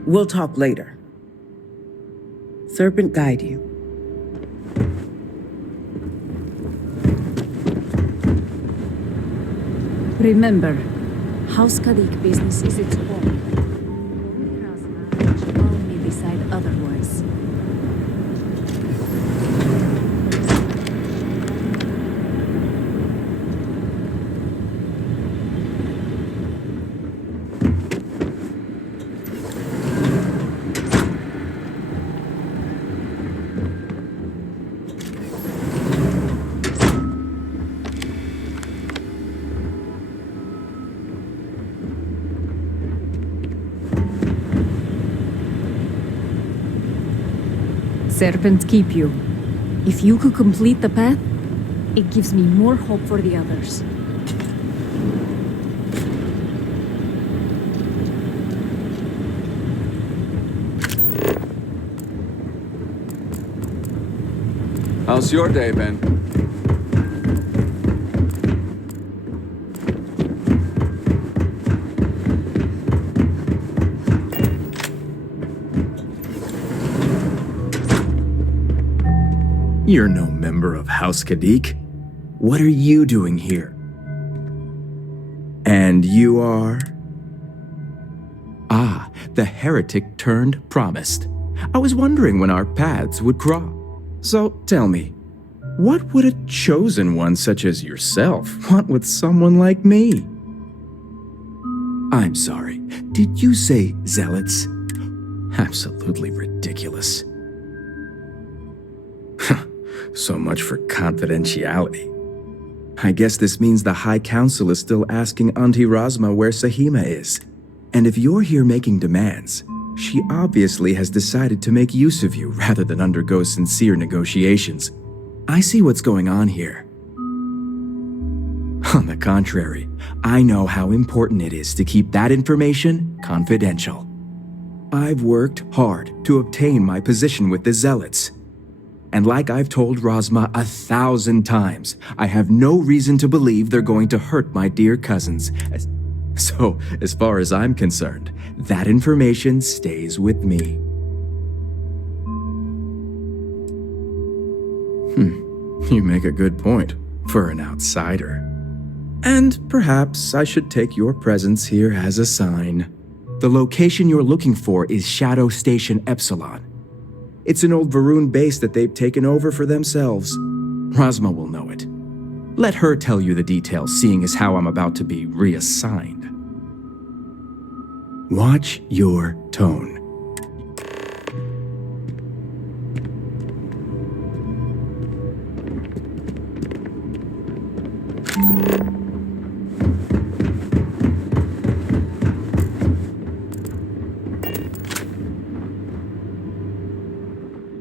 We'll talk later. Serpent guide you. Remember, House Kadik business is its own. Only Razma and Jamal may decide otherwise. Serpents keep you. If you could complete the path, it gives me more hope for the others. How's your day, Ben? You're no member of House Kadik. What are you doing here? And you are? Ah, the heretic turned promised. I was wondering when our paths would cross. So tell me, what would a chosen one such as yourself want with someone like me? I'm sorry, did you say zealots? Absolutely ridiculous. So much for confidentiality. I guess this means the High Council is still asking Auntie Razma where Sahima is. And if you're here making demands, she obviously has decided to make use of you rather than undergo sincere negotiations. I see what's going on here. On the contrary, I know how important it is to keep that information confidential. I've worked hard to obtain my position with the Zealots. And like I've told Rosma 1,000 times, I have no reason to believe they're going to hurt my dear cousins. So, as far as I'm concerned, that information stays with me. You make a good point for an outsider. And perhaps I should take your presence here as a sign. The location you're looking for is Shadow Station Epsilon. It's an old Varun base that they've taken over for themselves. Rosma will know it. Let her tell you the details, seeing as how I'm about to be reassigned. Watch your tone.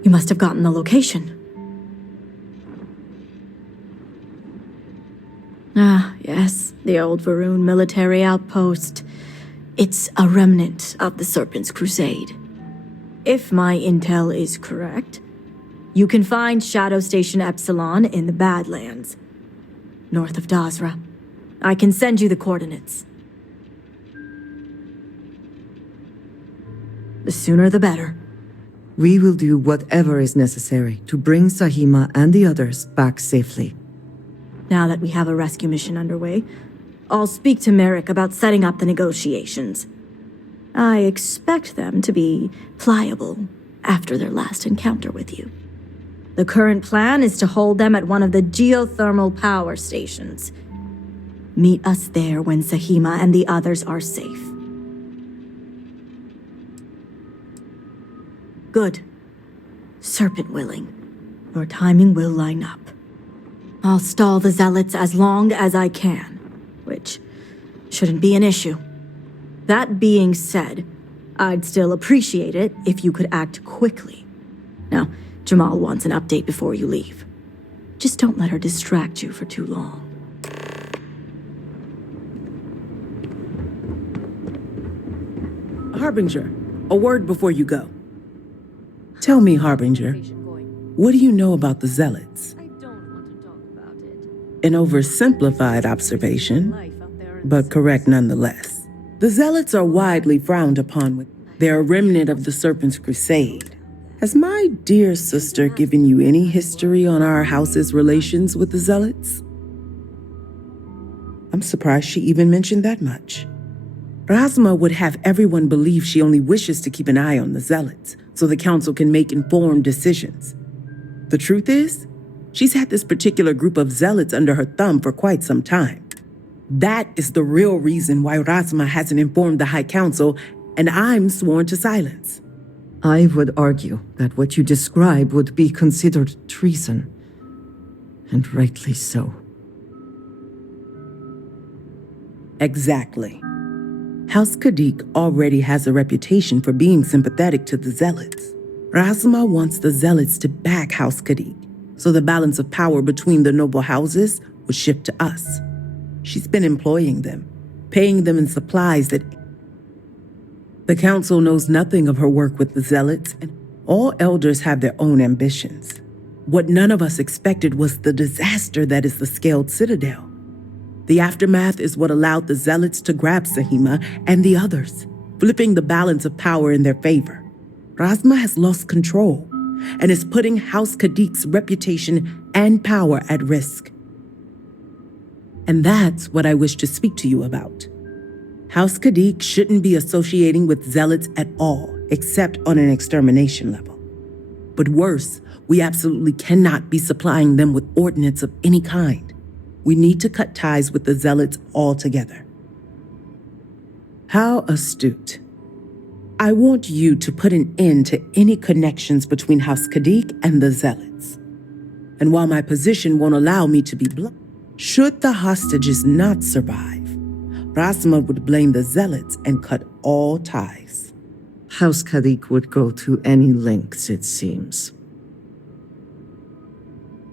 You must have gotten the location. Ah, yes, the old Varun military outpost. It's a remnant of the Serpent's Crusade. If my intel is correct, you can find Shadow Station Epsilon in the Badlands, north of Dazra. I can send you the coordinates. The sooner the better. We will do whatever is necessary to bring Sahima and the others back safely. Now that we have a rescue mission underway, I'll speak to Merrick about setting up the negotiations. I expect them to be pliable after their last encounter with you. The current plan is to hold them at one of the geothermal power stations. Meet us there when Sahima and the others are safe. Good. Serpent willing, your timing will line up. I'll stall the Zealots as long as I can, which shouldn't be an issue. That being said, I'd still appreciate it if you could act quickly. Now, Jamal wants an update before you leave. Just don't let her distract you for too long. Harbinger, a word before you go. Tell me, Harbinger, what do you know about the Zealots? An oversimplified observation, but correct nonetheless. The Zealots are widely frowned upon. They're a remnant of the Serpent's Crusade. Has my dear sister given you any history on our house's relations with the Zealots? I'm surprised she even mentioned that much. Rasma would have everyone believe she only wishes to keep an eye on the Zealots, so the Council can make informed decisions. The truth is, she's had this particular group of Zealots under her thumb for quite some time. That is the real reason why Rasma hasn't informed the High Council, and I'm sworn to silence. I would argue that what you describe would be considered treason. And rightly so. Exactly. House Kadik already has a reputation for being sympathetic to the Zealots. Rasma wants the Zealots to back House Kadik, so the balance of power between the noble houses would shift to us. She's been employing them, paying them in supplies that... The Council knows nothing of her work with the Zealots, and all elders have their own ambitions. What none of us expected was the disaster that is the Scaled Citadel. The aftermath is what allowed the Zealots to grab Sahima and the others, flipping the balance of power in their favor. Rasma has lost control and is putting House Kadik's reputation and power at risk. And that's what I wish to speak to you about. House Kadik shouldn't be associating with Zealots at all, except on an extermination level. But worse, we absolutely cannot be supplying them with ordnance of any kind. We need to cut ties with the Zealots altogether. How astute. I want you to put an end to any connections between House Kadik and the Zealots. And while my position won't allow me to be blunt, should the hostages not survive, Rasma would blame the Zealots and cut all ties. House Kadik would go to any lengths, it seems.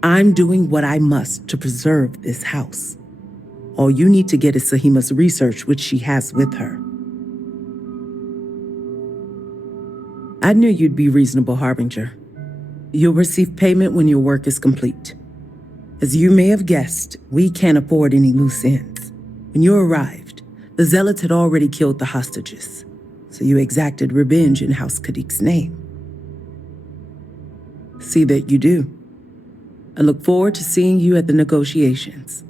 I'm doing what I must to preserve this house. All you need to get is Sahima's research, which she has with her. I knew you'd be reasonable, Harbinger. You'll receive payment when your work is complete. As you may have guessed, we can't afford any loose ends. When you arrived, the Zealots had already killed the hostages, so you exacted revenge in House Kadik's name. See that you do. I look forward to seeing you at the negotiations.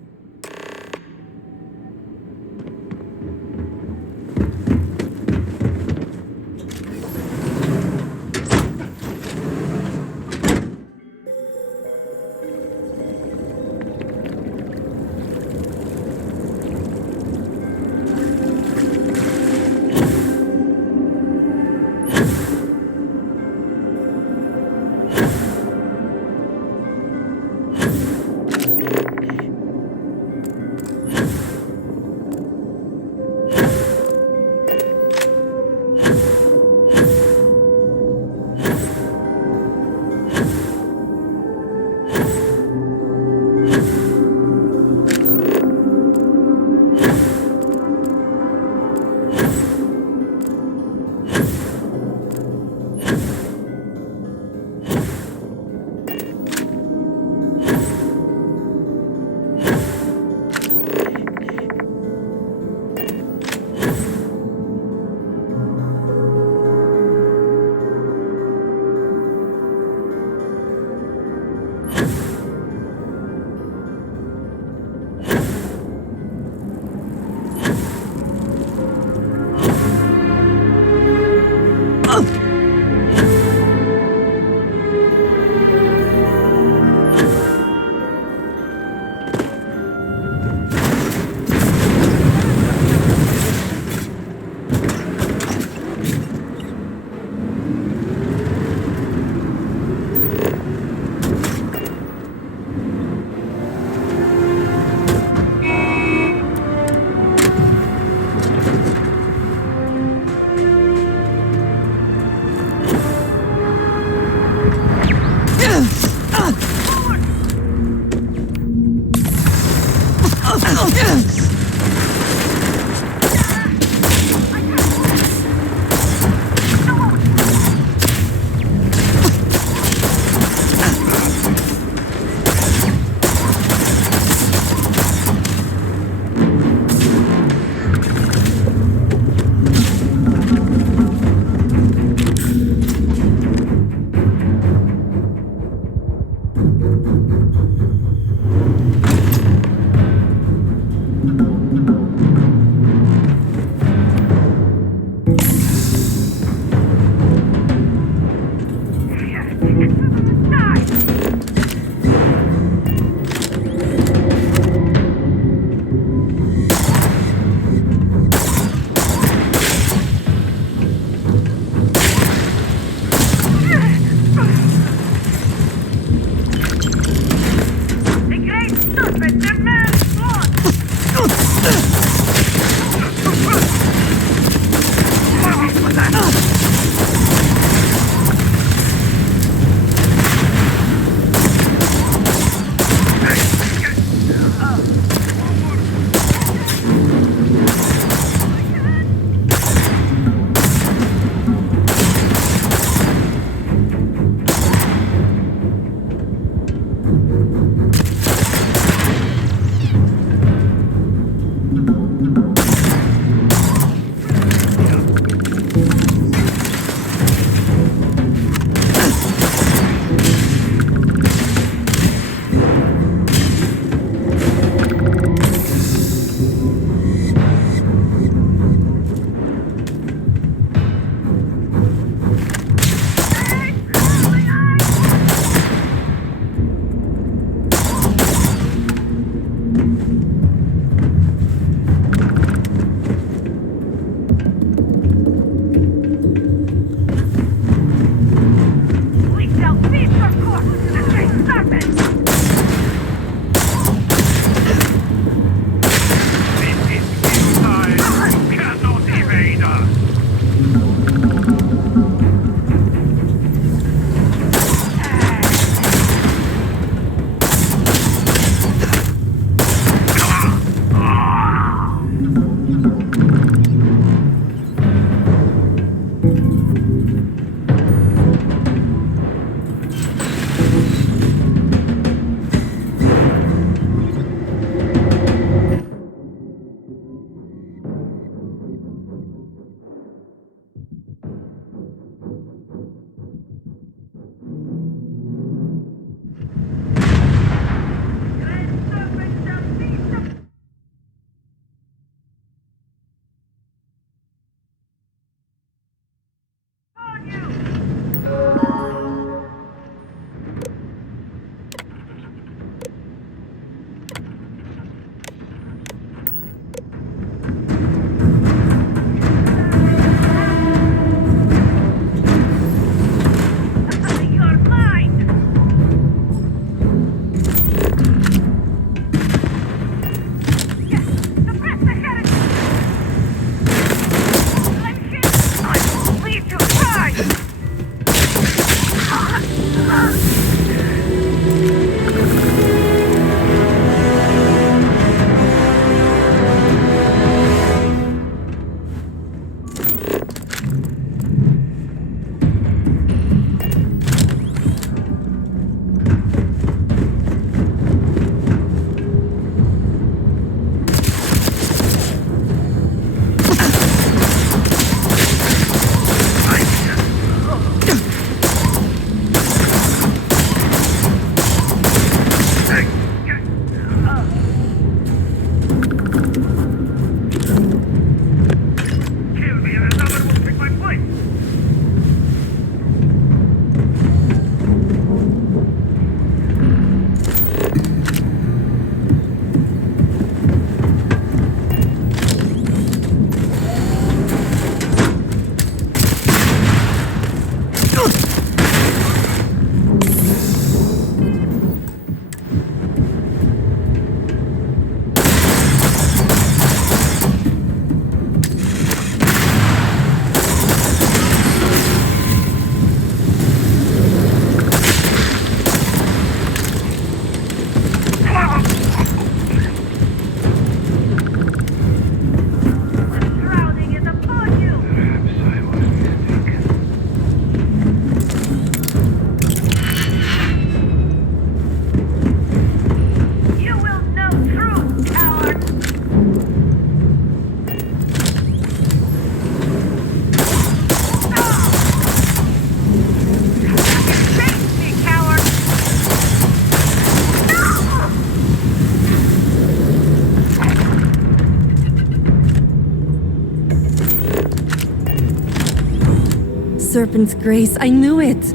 Serpent's grace. I knew it.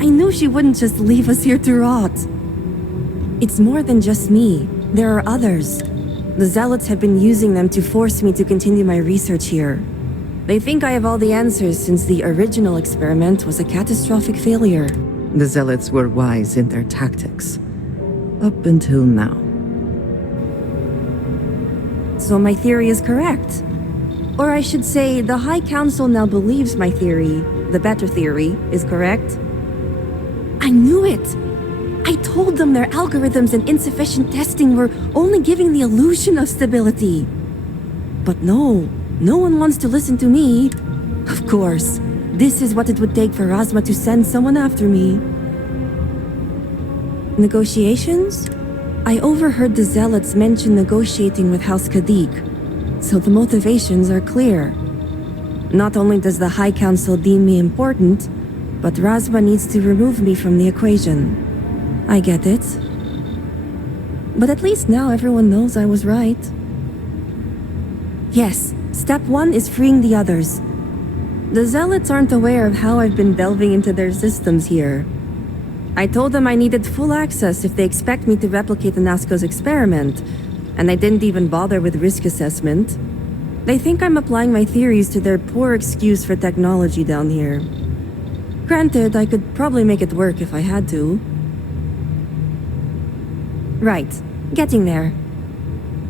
I knew she wouldn't just leave us here to rot. It's more than just me. There are others. The Zealots have been using them to force me to continue my research here. They think I have all the answers since the original experiment was a catastrophic failure. The Zealots were wise in their tactics. Up until now. So my theory is correct. Or I should say, the High Council now believes my theory, the better theory, is correct. I knew it! I told them their algorithms and insufficient testing were only giving the illusion of stability. But no one wants to listen to me. Of course, this is what it would take for Razma to send someone after me. Negotiations? I overheard the Zealots mention negotiating with House Kadik, so the motivations are clear. Not only does the High Council deem me important, but Razma needs to remove me from the equation. I get it. But at least now everyone knows I was right. Yes, step 1 is freeing the others. The Zealots aren't aware of how I've been delving into their systems here. I told them I needed full access if they expect me to replicate Anasco's experiment, and I didn't even bother with risk assessment. They think I'm applying my theories to their poor excuse for technology down here. Granted, I could probably make it work if I had to. Right, getting there.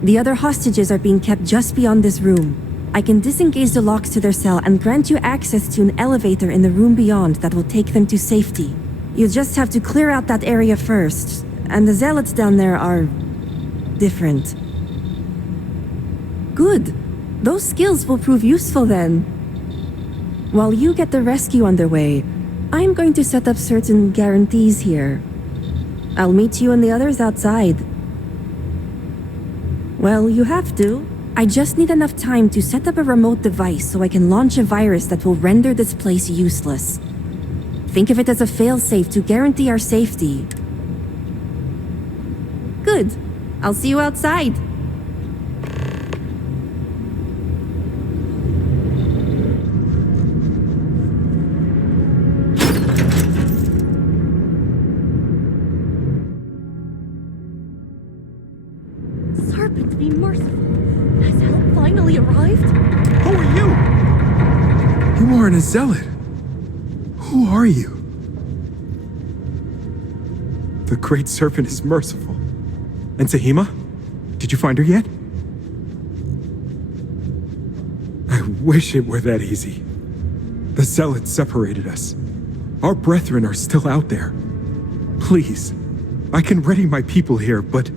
The other hostages are being kept just beyond this room. I can disengage the locks to their cell and grant you access to an elevator in the room beyond that will take them to safety. You just have to clear out that area first, and the Zealots down there are different. Good. Those skills will prove useful then. While you get the rescue underway, I'm going to set up certain guarantees here. I'll meet you and the others outside. Well, you have to. I just need enough time to set up a remote device so I can launch a virus that will render this place useless. Think of it as a failsafe to guarantee our safety. Good. I'll see you outside. Serpent, be merciful. Has help finally arrived? Who are you? You aren't a zealot. Who are you? The Great Serpent is merciful. And Tahima? Did you find her yet? I wish it were that easy. The Zealots separated us. Our brethren are still out there. Please, I can ready my people here, but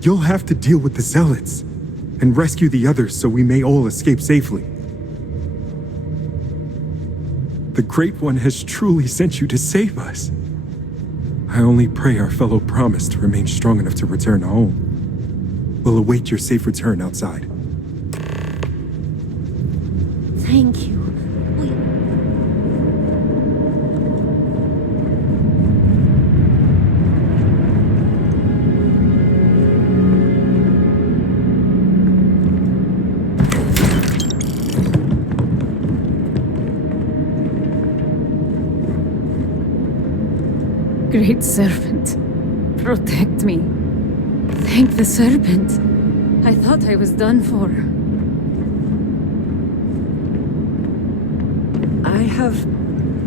you'll have to deal with the Zealots and rescue the others so we may all escape safely. The Great One has truly sent you to save us. I only pray our fellow promise to remain strong enough to return home. We'll await your safe return outside. Thank you. Great Serpent, protect me. Thank the Serpent. I thought I was done for. I have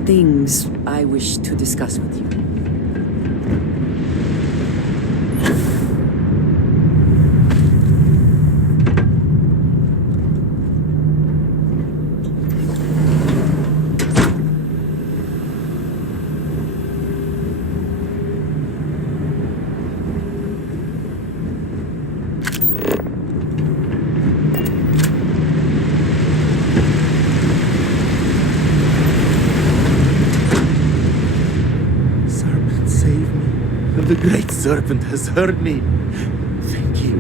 things I wish to discuss with you. The Great Serpent has heard me. Thank you.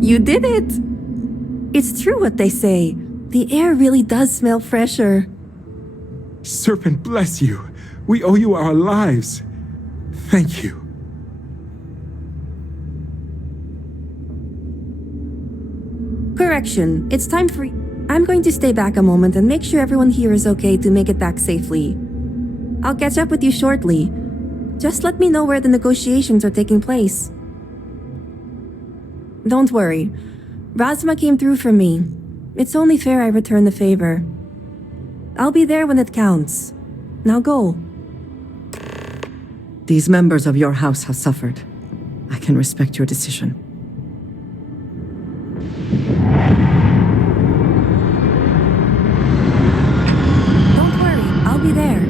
You did it! It's true what they say. The air really does smell fresher. Serpent bless you. We owe you our lives. Thank you. Correction, it's time for... I'm going to stay back a moment and make sure everyone here is okay to make it back safely. I'll catch up with you shortly. Just let me know where the negotiations are taking place. Don't worry. Razma came through for me. It's only fair I return the favor. I'll be there when it counts. Now go. These members of your house have suffered. I can respect your decision. Don't worry, I'll be there.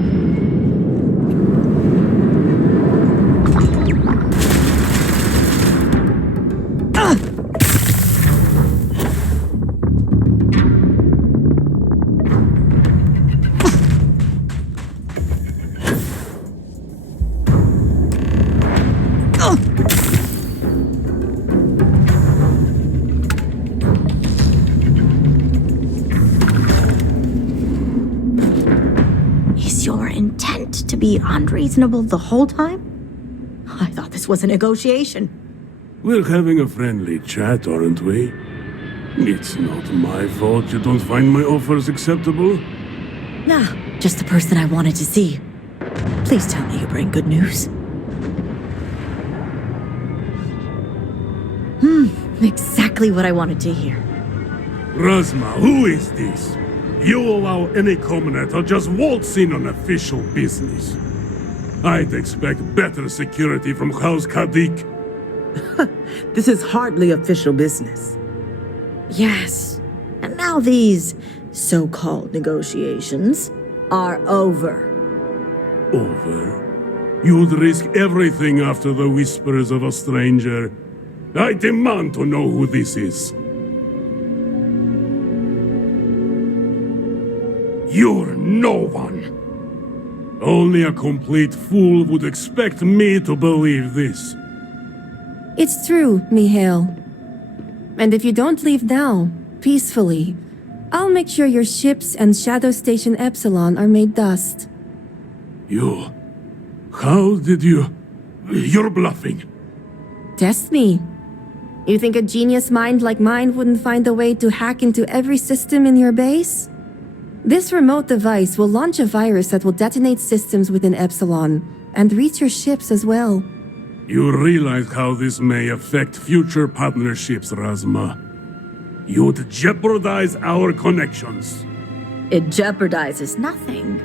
Is your intent to be unreasonable the whole time? I thought this was a negotiation. We're having a friendly chat, aren't we? It's not my fault you don't find my offers acceptable. Nah, just the person I wanted to see. Please tell me you bring good news. Exactly what I wanted to hear. Razma, who is this? You allow any commoner to just waltz in on official business. I'd expect better security from House Kadik. This is hardly official business. Yes. And now these so-called negotiations are over. Over? You'd risk everything after the whispers of a stranger. I demand to know who this is. You're no one. Only a complete fool would expect me to believe this. It's true, Mihail. And if you don't leave now, peacefully, I'll make sure your ships and Shadow Station Epsilon are made dust. You... How did you... You're bluffing. Test me. You think a genius mind like mine wouldn't find a way to hack into every system in your base? This remote device will launch a virus that will detonate systems within Epsilon, and reach your ships as well. You realize how this may affect future partnerships, Razma. You'd jeopardize our connections. It jeopardizes nothing.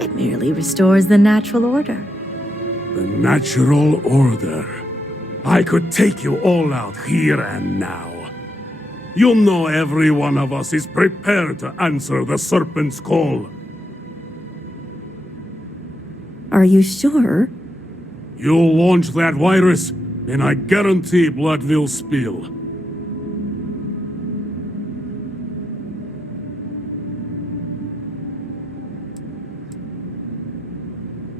It merely restores the natural order. The natural order. I could take you all out here and now. You know every one of us is prepared to answer the Serpent's call. Are you sure? You launch that virus, and I guarantee blood will spill.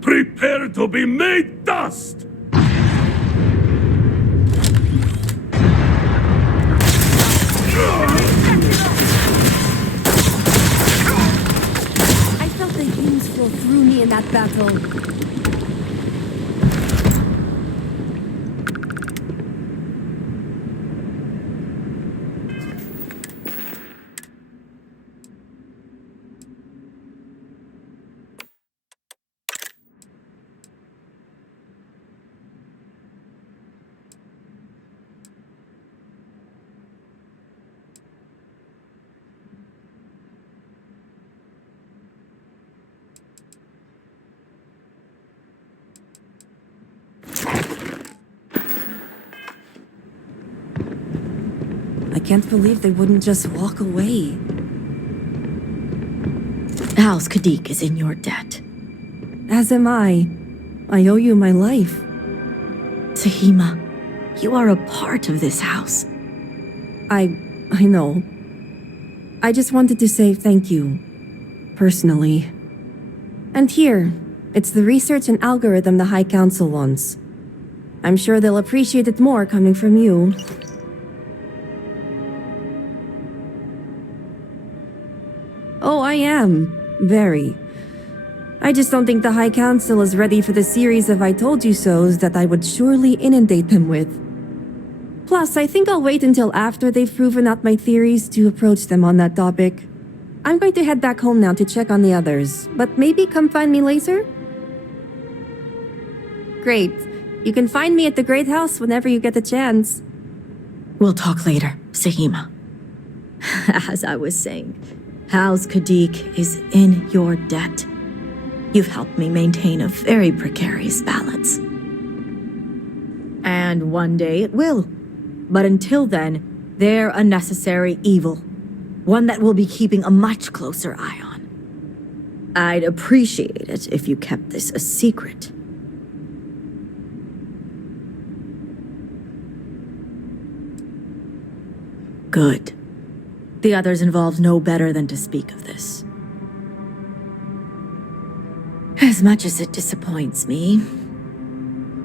Prepare to be made dust! I felt the beams flow through me in that battle. I can't believe they wouldn't just walk away. House Kadik is in your debt. As am I. I owe you my life. Tahima, you are a part of this house. I know. I just wanted to say thank you. Personally. And here, it's the research and algorithm the High Council wants. I'm sure they'll appreciate it more coming from you. I am. Very. I just don't think the High Council is ready for the series of I told you so's that I would surely inundate them with. Plus, I think I'll wait until after they've proven out my theories to approach them on that topic. I'm going to head back home now to check on the others, but maybe come find me later? Great. You can find me at the Great House whenever you get the chance. We'll talk later, Sahima. As I was saying, House Kadik is in your debt. You've helped me maintain a very precarious balance. And one day it will. But until then, they're a necessary evil. One that we'll be keeping a much closer eye on. I'd appreciate it if you kept this a secret. Good. The others involved know better than to speak of this. As much as it disappoints me,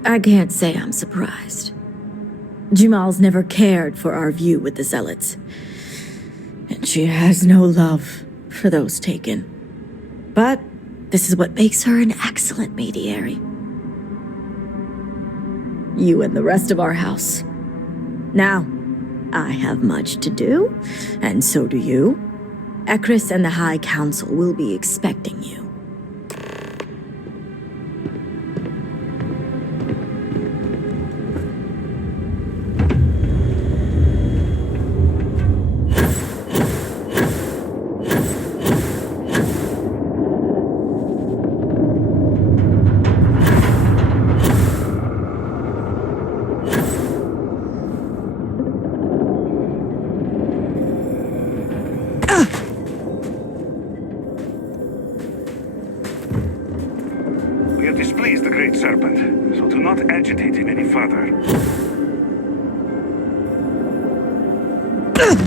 I can't say I'm surprised. Jamal's never cared for our view with the Zealots, and she has no love for those taken. But this is what makes her an excellent mediator. You and the rest of our house. Now, I have much to do, and so do you. Ekris and the High Council will be expecting you. Agitate him any further.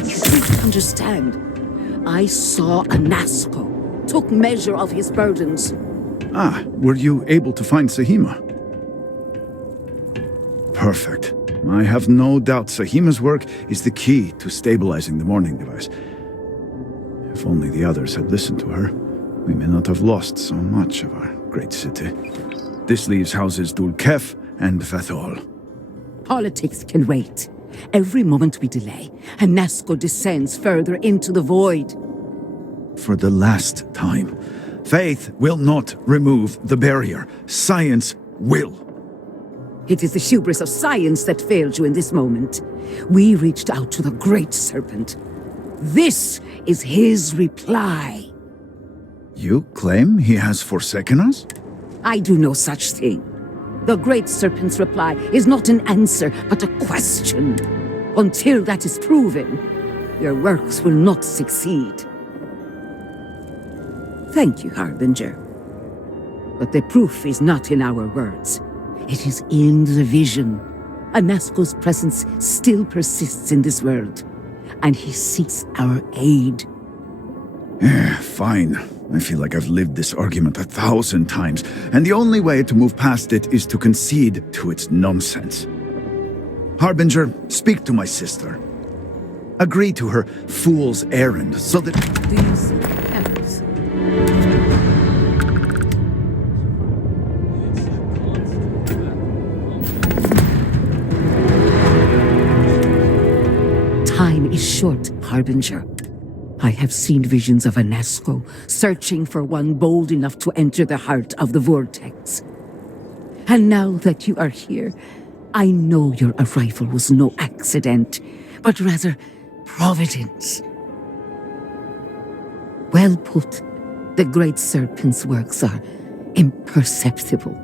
You don't understand. I saw Anasco, took measure of his burdens. Ah, were you able to find Sahima? Perfect. I have no doubt Sahima's work is the key to stabilizing the morning device. If only the others had listened to her, we may not have lost so much of our great city. This leaves houses Dul Kef and Fathol. Politics can wait. Every moment we delay, Anasco descends further into the void. For the last time, faith will not remove the barrier. Science will. It is the hubris of science that failed you in this moment. We reached out to the Great Serpent. This is his reply. You claim he has forsaken us? I do no such thing. The Great Serpent's reply is not an answer, but a question. Until that is proven, your works will not succeed. Thank you, Harbinger. But the proof is not in our words. It is in the vision. Anasco's presence still persists in this world, and he seeks our aid. Fine. I feel like I've lived this argument 1,000 times, and the only way to move past it is to concede to its nonsense. Harbinger, speak to my sister. Agree to her fool's errand so that... Do you see the heavens? Time is short, Harbinger. I have seen visions of Anasco, searching for one bold enough to enter the heart of the vortex. And now that you are here, I know your arrival was no accident, but rather providence. Well put. The Great Serpent's works are imperceptible,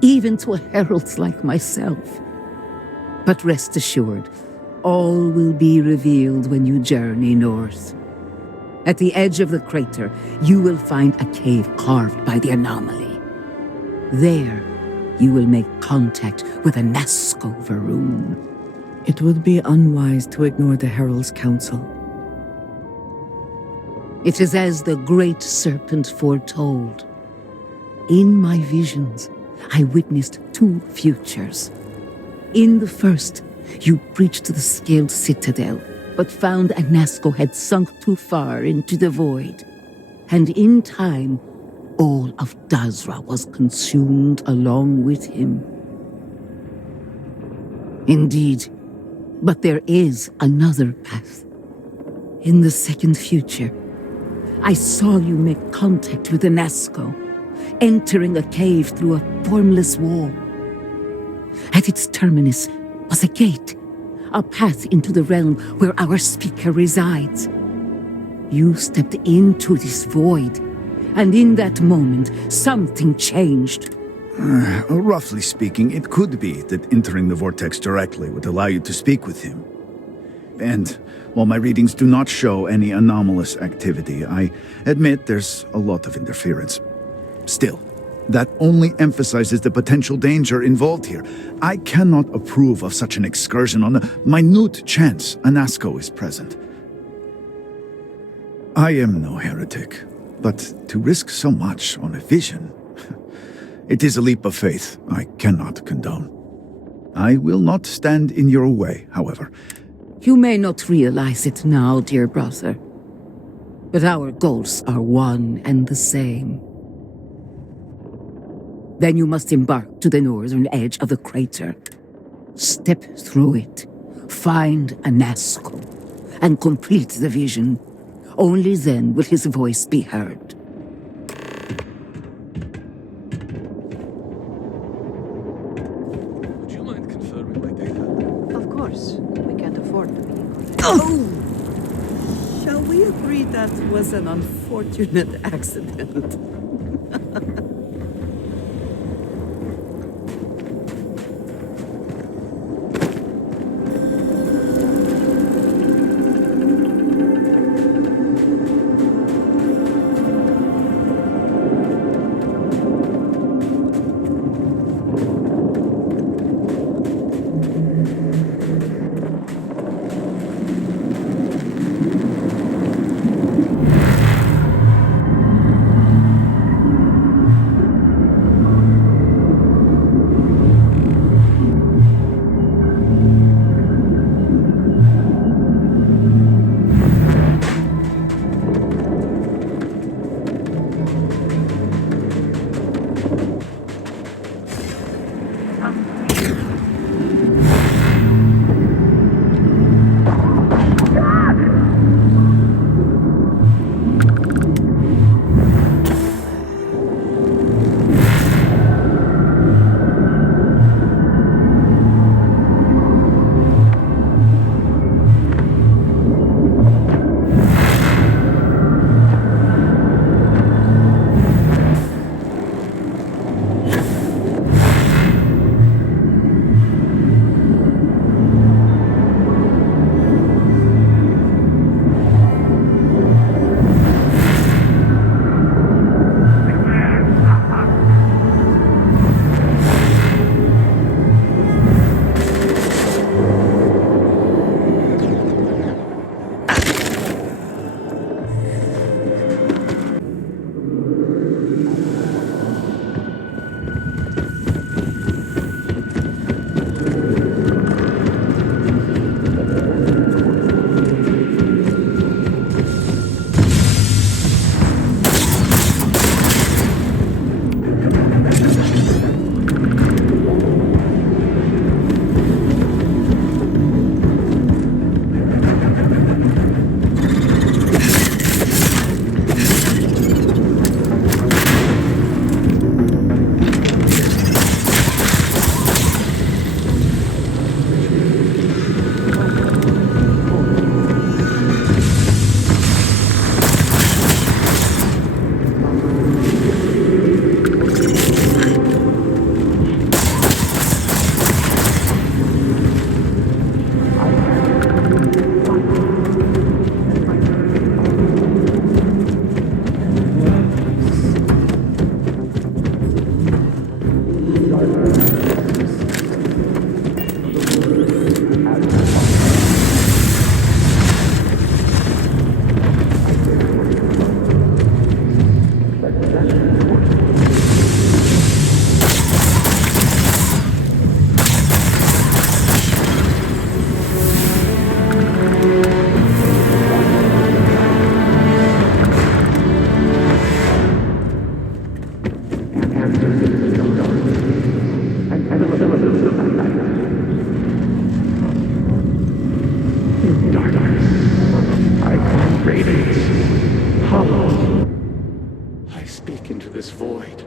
even to heralds like myself. But rest assured, all will be revealed when you journey north. At the edge of the crater, you will find a cave carved by the anomaly. There, you will make contact with Anasco Varun. It would be unwise to ignore the Herald's counsel. It is as the Great Serpent foretold. In my visions, I witnessed 2 futures. In the first, you breached the scaled citadel, but found Anasco had sunk too far into the void. And in time, all of Dazra was consumed along with him. Indeed, but there is another path. In the second future, I saw you make contact with the Nazco, entering a cave through a formless wall. At its terminus was a gate, a path into the realm where our speaker resides. You stepped into this void, and in that moment, something changed. Roughly speaking, it could be that entering the vortex directly would allow you to speak with him. And while my readings do not show any anomalous activity, I admit there's a lot of interference. Still, that only emphasizes the potential danger involved here. I cannot approve of such an excursion on the minute chance a Nazco is present. I am no heretic, but to risk so much on a vision, it is a leap of faith I cannot condone. I will not stand in your way, however. You may not realize it now, dear brother, but our goals are one and the same. Then you must embark to the northern edge of the crater. Step through it, find a Nazco, and complete the vision. Only then will his voice be heard. Would you mind confirming my data? Of course. We can't afford to be. Oh! Shall we agree that was an unfortunate accident? I find radiance, hollow. I speak into this void,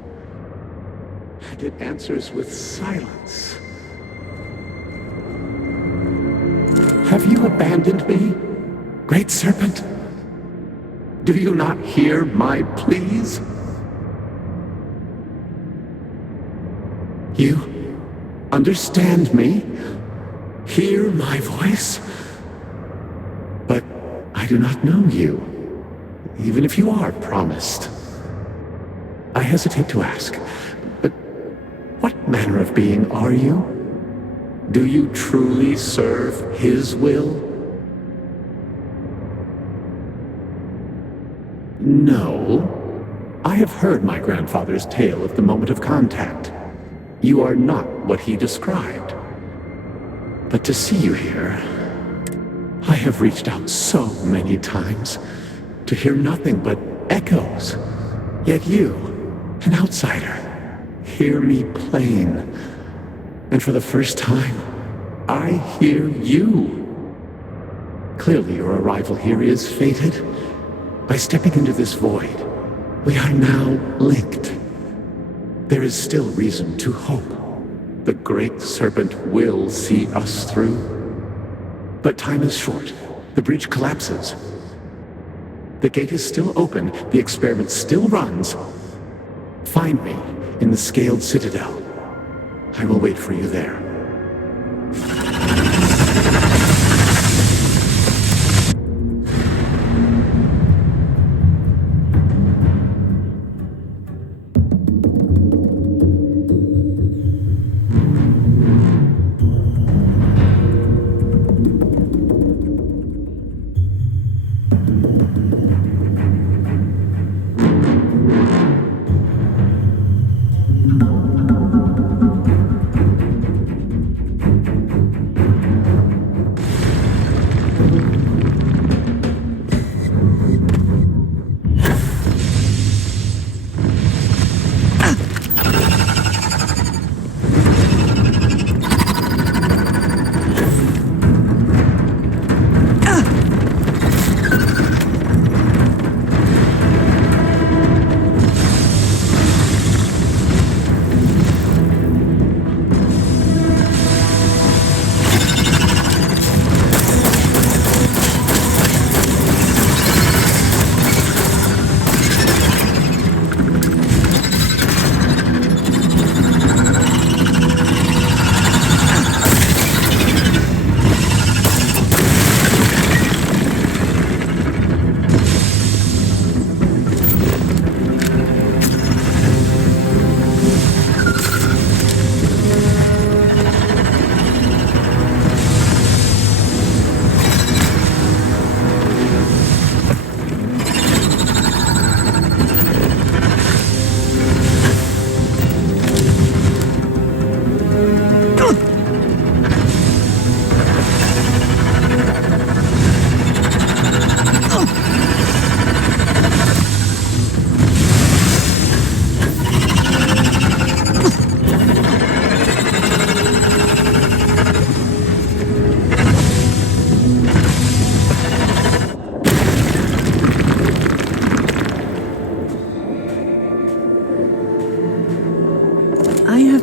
and it answers with silence. Have you abandoned me, Great Serpent? Do you not hear my pleas? You understand me? Hear my voice? But I do not know you, even if you are promised. I hesitate to ask, but what manner of being are you? Do you truly serve his will? No. I have heard my grandfather's tale of the moment of contact. You are not what he described. But to see you here, I have reached out so many times to hear nothing but echoes. Yet you, an outsider, hear me plain. And for the first time, I hear you. Clearly your arrival here is fated. By stepping into this void, we are now linked. There is still reason to hope. The Great Serpent will see us through. But time is short. The bridge collapses. The gate is still open. The experiment still runs. Find me in the Scaled Citadel. I will wait for you there.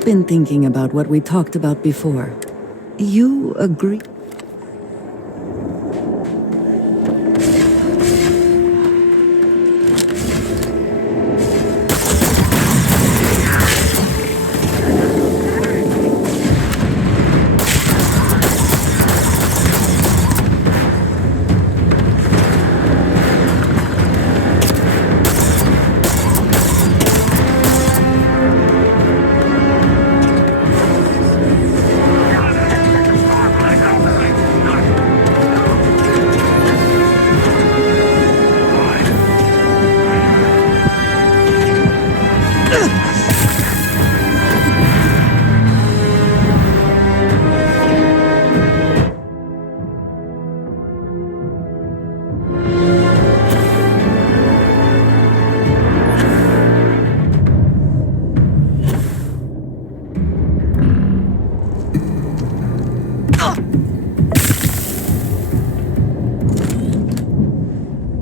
I've been thinking about what we talked about before. You agree?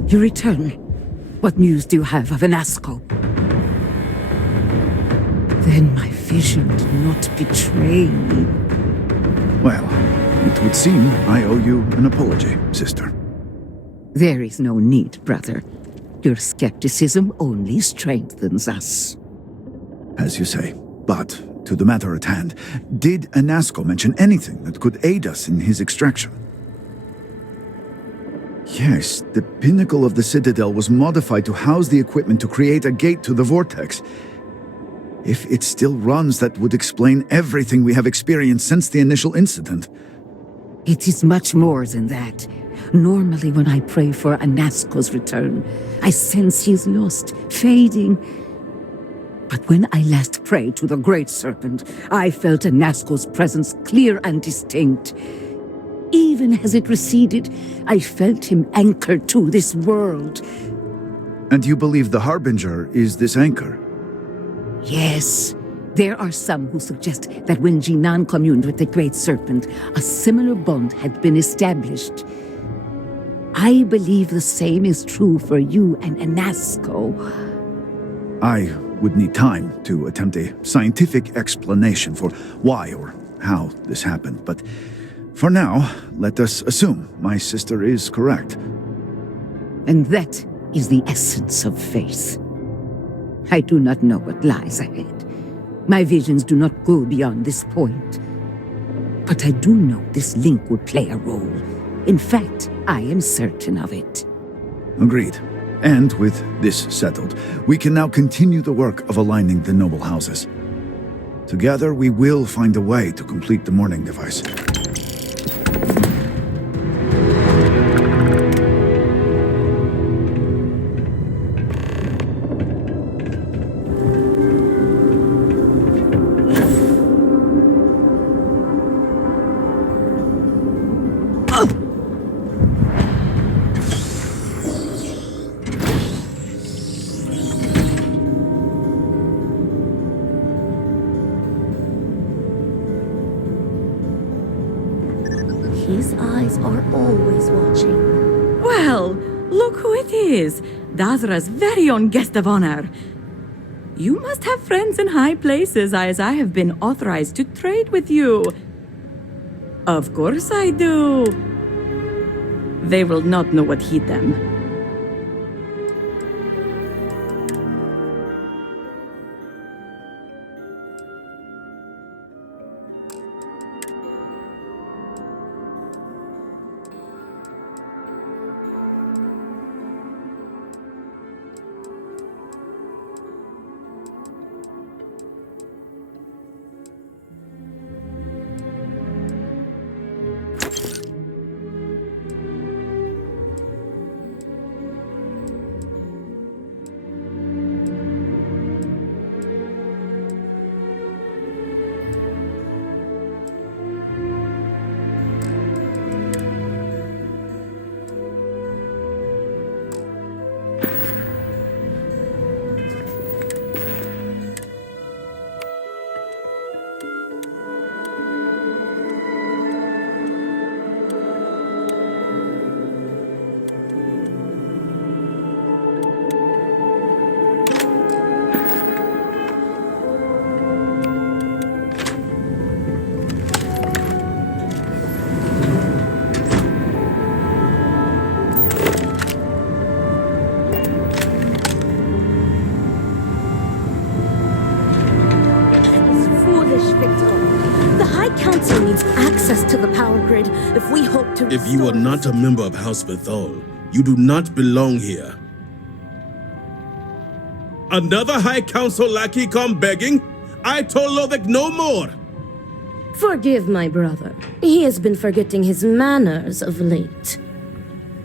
You return. What news do you have of Anasco? Then my vision did not betray me. Well, it would seem I owe you an apology, sister. There is no need, brother. Your skepticism only strengthens us. As you say. But, to the matter at hand, did Anasco mention anything that could aid us in his extraction? Yes, the pinnacle of the Citadel was modified to house the equipment to create a gate to the Vortex. If it still runs, that would explain everything we have experienced since the initial incident. It is much more than that. Normally when I pray for Anasco's return, I sense he is lost, fading. But when I last prayed to the Great Serpent, I felt Anasco's presence clear and distinct. Even as it receded, I felt him anchored to this world. And you believe the Harbinger is this anchor? Yes. There are some who suggest that when Jinan communed with the Great Serpent, a similar bond had been established. I believe the same is true for you and Anasco. I would need time to attempt a scientific explanation for why or how this happened, but for now, let us assume my sister is correct. And that is the essence of faith. I do not know what lies ahead. My visions do not go beyond this point. But I do know this link would play a role. In fact, I am certain of it. Agreed. And with this settled, we can now continue the work of aligning the noble houses. Together, we will find a way to complete the mourning device. His eyes are always watching. Well, look who it is. Dazra's very own guest of honor. You must have friends in high places, as I have been authorized to trade with you. Of course I do. They will not know what hit them. If we hope to... If you are not a member of House Bethol, you do not belong here. Another High Council lackey come begging? I told Lovick no more! Forgive my brother. He has been forgetting his manners of late.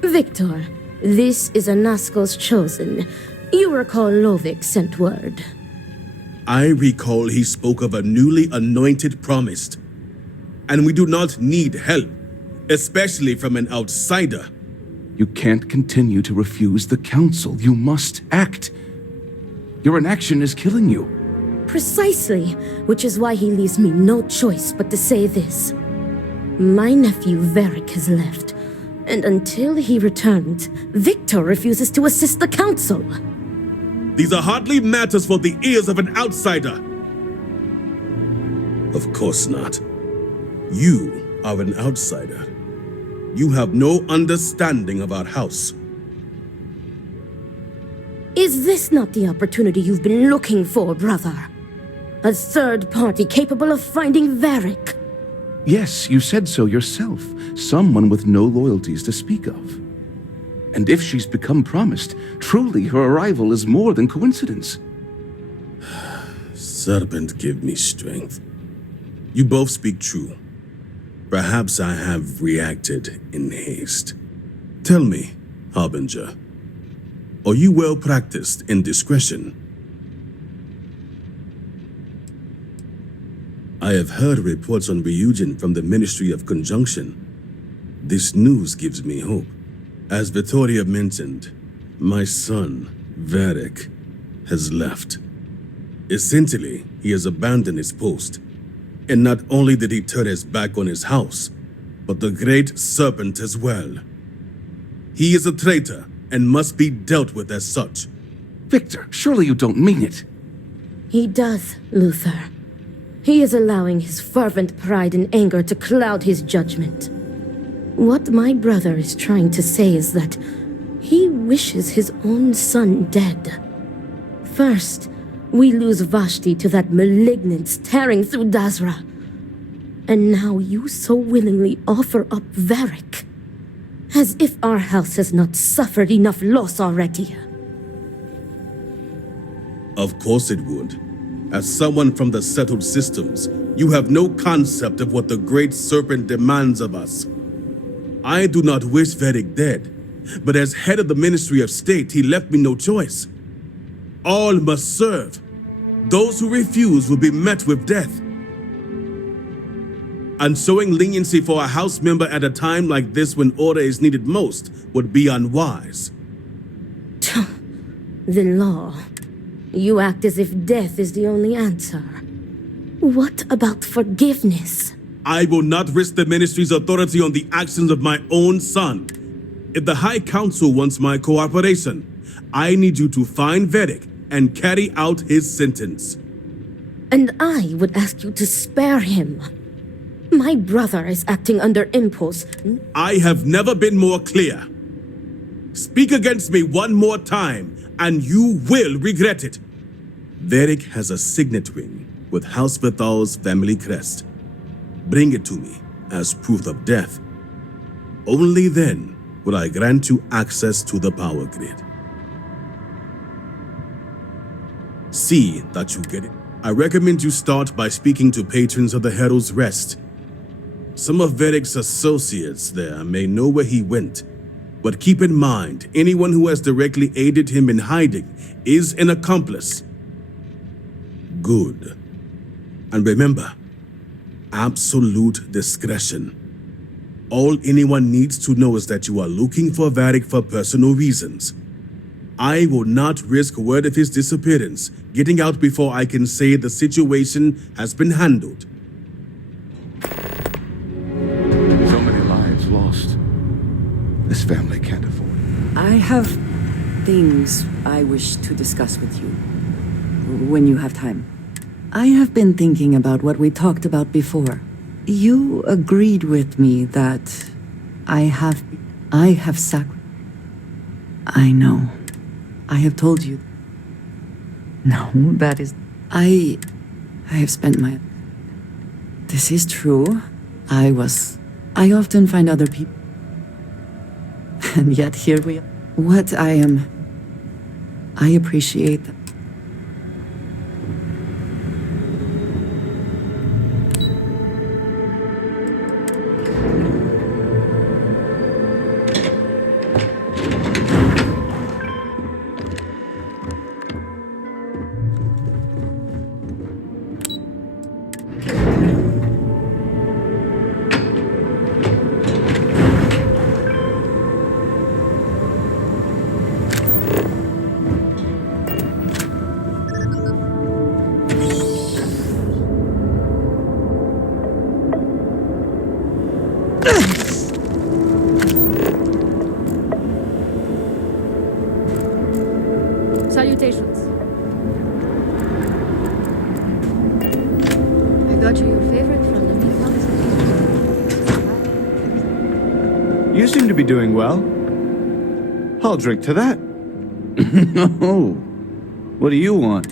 Victor, this is Anasco's chosen. You recall Lovick sent word. I recall he spoke of a newly anointed promised. And we do not need help, especially from an outsider. You can't continue to refuse the council. You must act. Your inaction is killing you. Precisely, which is why he leaves me no choice but to say this. My nephew Varric has left, And until he returns, Victor refuses to assist the council. These are hardly matters for the ears of an outsider. Of course not. You are an outsider. You have no understanding of our house. Is this not the opportunity you've been looking for, brother? A third party capable of finding Varric? Yes, you said so yourself. Someone with no loyalties to speak of. And if she's become promised, truly her arrival is more than coincidence. Serpent, give me strength. You both speak true. Perhaps I have reacted in haste. Tell me, Harbinger, are you well practiced in discretion? I have heard reports on reunion from the Ministry of Conjunction. This news gives me hope. As Vittoria mentioned, my son, Varric, has left. Essentially, he has abandoned his post. And not only did he turn his back on his house, but the Great Serpent as well. He is a traitor and must be dealt with as such. Victor, surely you don't mean it. He does, Luther. He is allowing his fervent pride and anger to cloud his judgment. What my brother is trying to say is that he wishes his own son dead. First, we lose Vashti to that malignance tearing through Dazra. And now you so willingly offer up Varric. As if our house has not suffered enough loss already. Of course it would. As someone from the settled systems, you have no concept of what the Great Serpent demands of us. I do not wish Varric dead, but as head of the Ministry of State, he left me no choice. All must serve. Those who refuse will be met with death. And showing leniency for a house member at a time like this when order is needed most would be unwise. The law. You act as if death is the only answer. What about forgiveness? I will not risk the Ministry's authority on the actions of my own son. If the High Council wants my cooperation, I need you to find Varric and carry out his sentence. And I would ask you to spare him. My brother is acting under impulse. I have never been more clear. Speak against me one more time, and you will regret it. Varric has a signet ring with House Bethal's family crest. Bring it to me as proof of death. Only then will I grant you access to the power grid. See that you get it. I recommend you start by speaking to patrons of the Herald's Rest. Some of Varric's associates there may know where he went, but keep in mind, anyone who has directly aided him in hiding is an accomplice. Good. And remember, absolute discretion. All anyone needs to know is that you are looking for Varric for personal reasons. I will not risk word of his disappearance getting out before I can say the situation has been handled. So many lives lost. This family can't afford it. I have things I wish to discuss with you. When you have time. I have been thinking about what we talked about before. You agreed with me that I have I know. I have told you. No, that is... I have spent my... This is true. I often find other people... And yet here we are. I appreciate that. Got you your favorite from the meat box? You seem to be doing well. I'll drink to that. Oh, what do you want?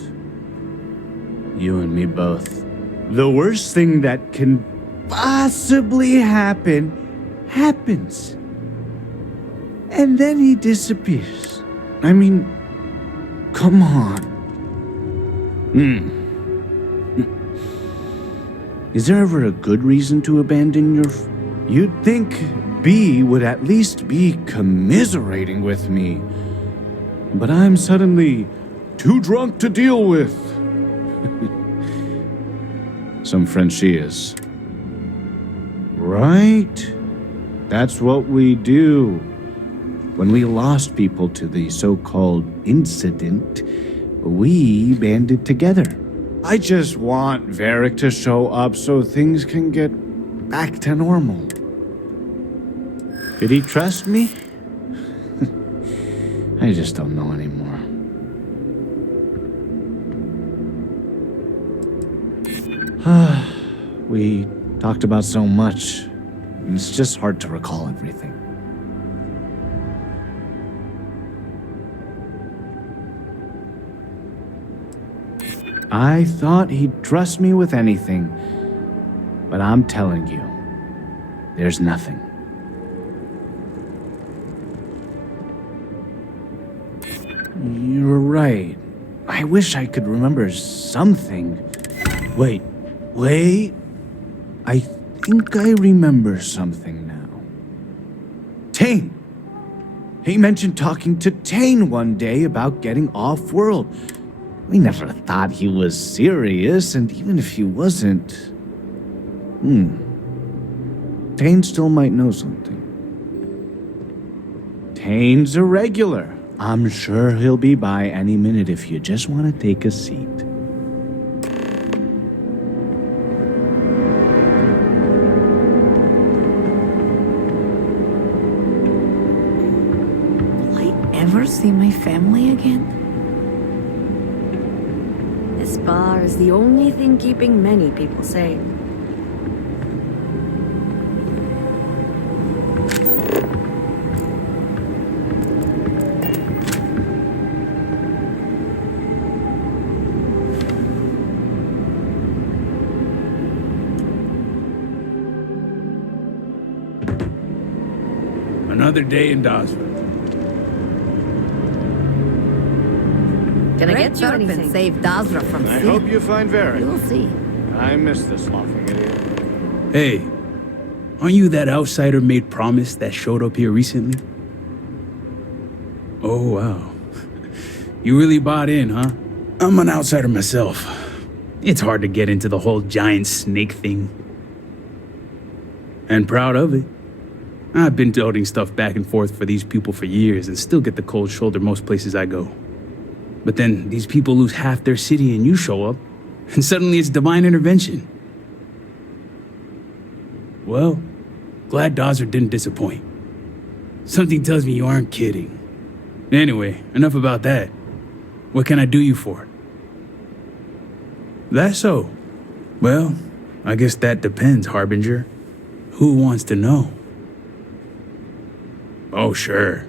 You and me both. The worst thing that can possibly happen, happens. And then he disappears. I mean, come on. Is there ever a good reason to abandon your... You'd think B would at least be commiserating with me. But I'm suddenly too drunk to deal with. Some friend she is. Right? That's what we do. When we lost people to the so-called incident, we banded together. I just want Varric to show up so things can get back to normal. Did he trust me? I just don't know anymore. We talked about so much. It's just hard to recall everything. I thought he'd trust me with anything, but I'm telling you, there's nothing. You're right. I wish I could remember something. Wait. I think I remember something now. Tane! He mentioned talking to Tane one day about getting off-world. We never thought he was serious, and even if he wasn't... Tane still might know something. Tane's a regular. I'm sure he'll be by any minute if you just want to take a seat. Will I ever see my family again? This bar is the only thing keeping many people sane. Another day in Dazra. Can I get you anything? Save Dazra from I sin. hope you find Varric. You'll see. I miss this laughing idiot. Hey, aren't you that outsider made promise that showed up here recently? Oh, wow. You really bought in, huh? I'm an outsider myself. It's hard to get into the whole giant snake thing. And proud of it. I've been toting stuff back and forth for these people for years and still get the cold shoulder most places I go. But then these people lose half their city and you show up, and suddenly it's divine intervention. Well, glad Dazra didn't disappoint. Something tells me you aren't kidding. Anyway, enough about that. What can I do you for? That's so. Well, I guess that depends, Harbinger. Who wants to know? Oh, sure.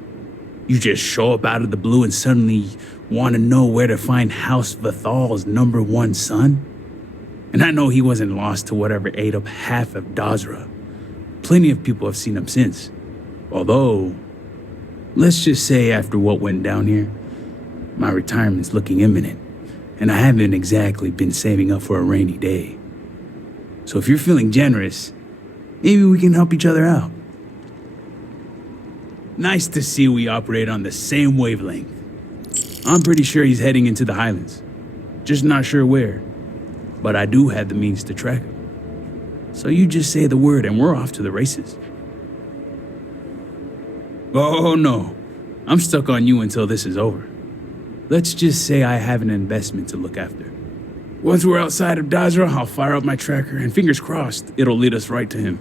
You just show up out of the blue and suddenly want to know where to find House Vathal's #1 son? And I know he wasn't lost to whatever ate up half of Dazra. Plenty of people have seen him since. Although, let's just say after what went down here, my retirement's looking imminent, and I haven't exactly been saving up for a rainy day. So if you're feeling generous, maybe we can help each other out. Nice to see we operate on the same wavelength. I'm pretty sure he's heading into the Highlands. Just not sure where. But I do have the means to track him. So you just say the word and we're off to the races. Oh no, I'm stuck on you until this is over. Let's just say I have an investment to look after. Once we're outside of Dazra, I'll fire up my tracker and fingers crossed, it'll lead us right to him.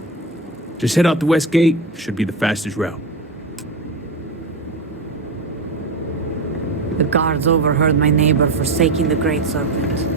Just head out the west gate, should be the fastest route. The guards overheard my neighbor forsaking the Great Serpent.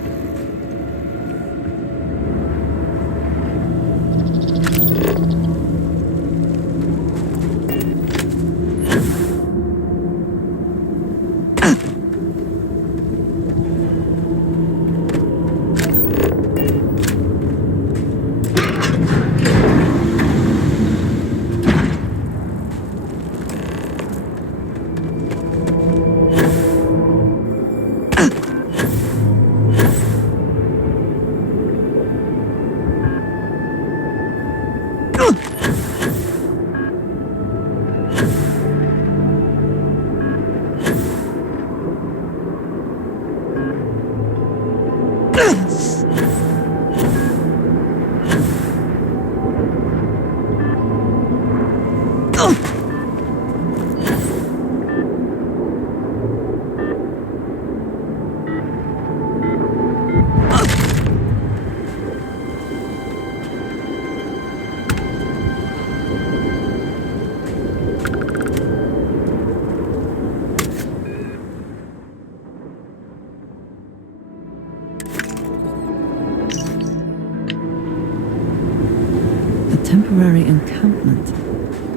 Temporary encampment,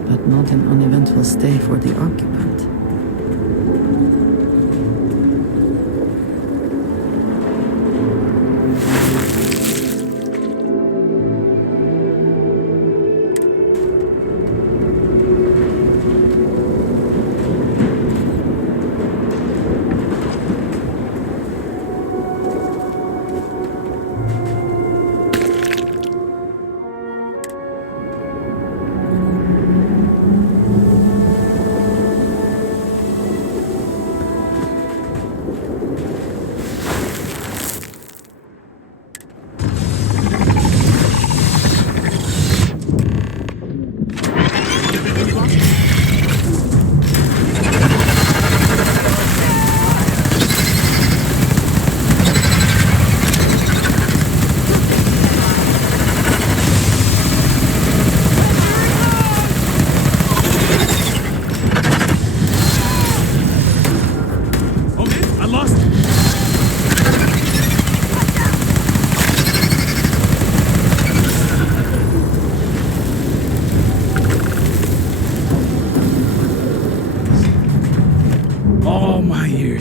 but not an uneventful stay for the occupant.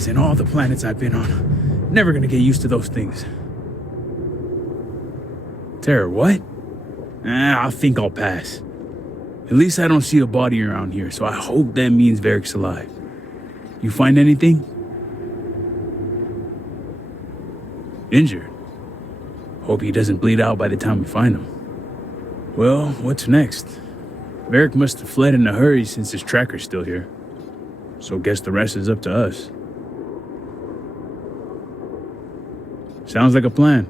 And all the planets I've been on. Never gonna get used to those things. Terror, what? I think I'll pass. At least I don't see a body around here, so I hope that means Varric's alive. You find anything? Injured? Hope he doesn't bleed out by the time we find him. Well, what's next? Varric must have fled in a hurry since his tracker's still here. So guess the rest is up to us. Sounds like a plan.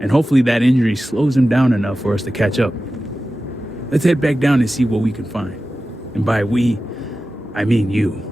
And hopefully that injury slows him down enough for us to catch up. Let's head back down and see what we can find. And by we, I mean you.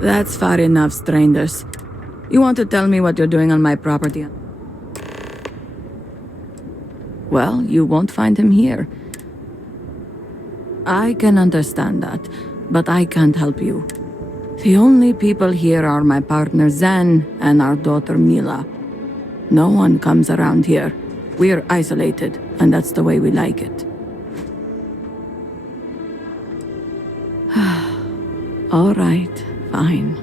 That's far enough, strangers. You want to tell me what you're doing on my property? Well, you won't find him here. I can understand that, but I can't help you. The only people here are my partner Zen and our daughter Mila. No one comes around here. We're isolated, and that's the way we like it. All right, fine.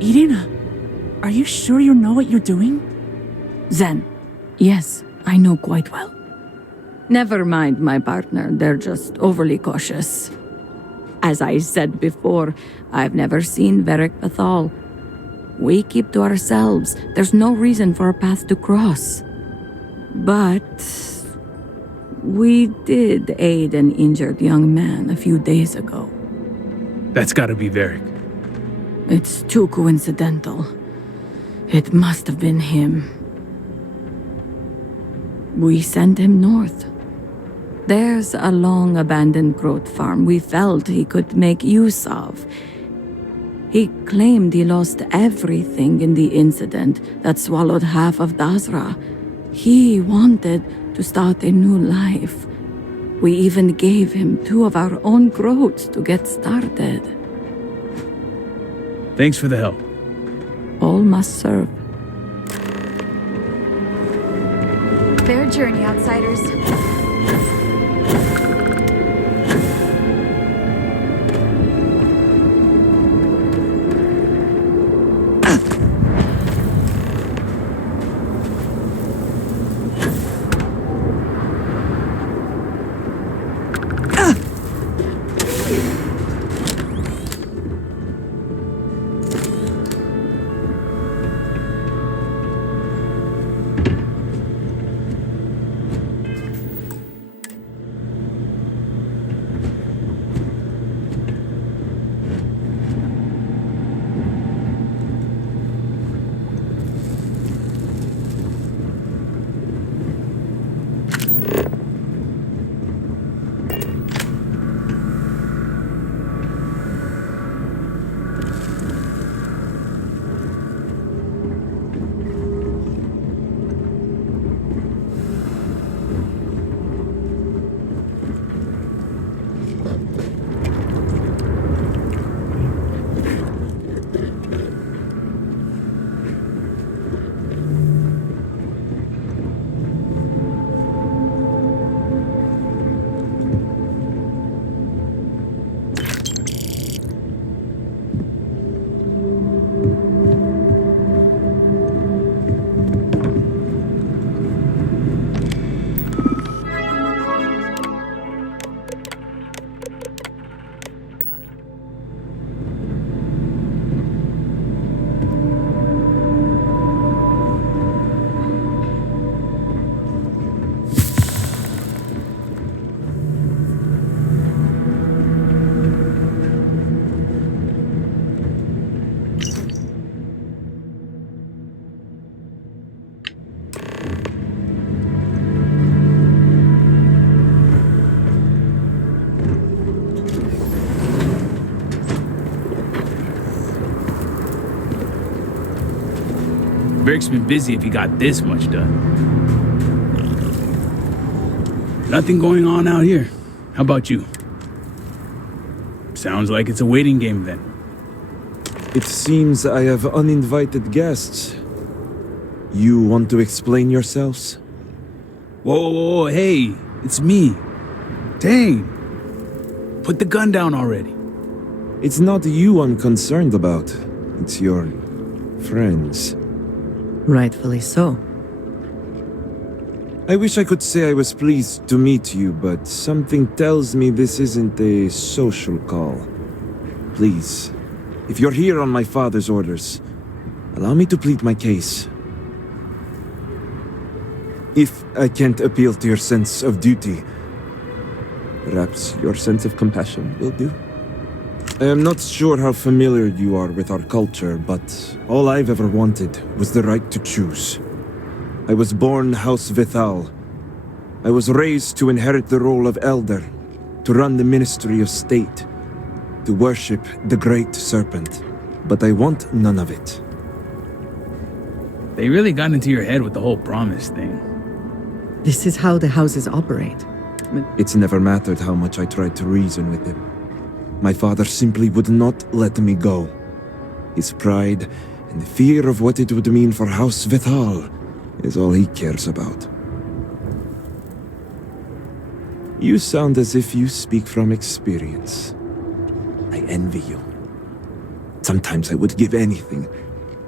Irina, are you sure you know what you're doing? Zen, yes, I know quite well. Never mind my partner, they're just overly cautious. As I said before, I've never seen Varric Bethal. We keep to ourselves. There's no reason for a path to cross. But we did aid an injured young man a few days ago. That's gotta be Varric. It's too coincidental. It must have been him. We sent him north. There's a long-abandoned growth farm we felt he could make use of. He claimed he lost everything in the incident that swallowed half of Dazra. He wanted to start a new life. We even gave him 2 of our own growths to get started. Thanks for the help. All must serve. Fair journey, outsiders. Beric's been busy if he got this much done. Nothing going on out here. How about you? Sounds like it's a waiting game then. It seems I have uninvited guests. You want to explain yourselves? Whoa, hey, it's me. Dang. Put the gun down already. It's not you I'm concerned about. It's your friends. Rightfully so. I wish I could say I was pleased to meet you, but something tells me this isn't a social call. Please, if you're here on my father's orders, allow me to plead my case. If I can't appeal to your sense of duty, perhaps your sense of compassion will do. I am not sure how familiar you are with our culture, but all I've ever wanted was the right to choose. I was born House Vithal. I was raised to inherit the role of elder, to run the Ministry of State, to worship the Great Serpent. But I want none of it. They really got into your head with the whole promise thing. This is how the houses operate. It's never mattered how much I tried to reason with him. My father simply would not let me go. His pride and the fear of what it would mean for House Vithal is all he cares about. You sound as if you speak from experience. I envy you. Sometimes I would give anything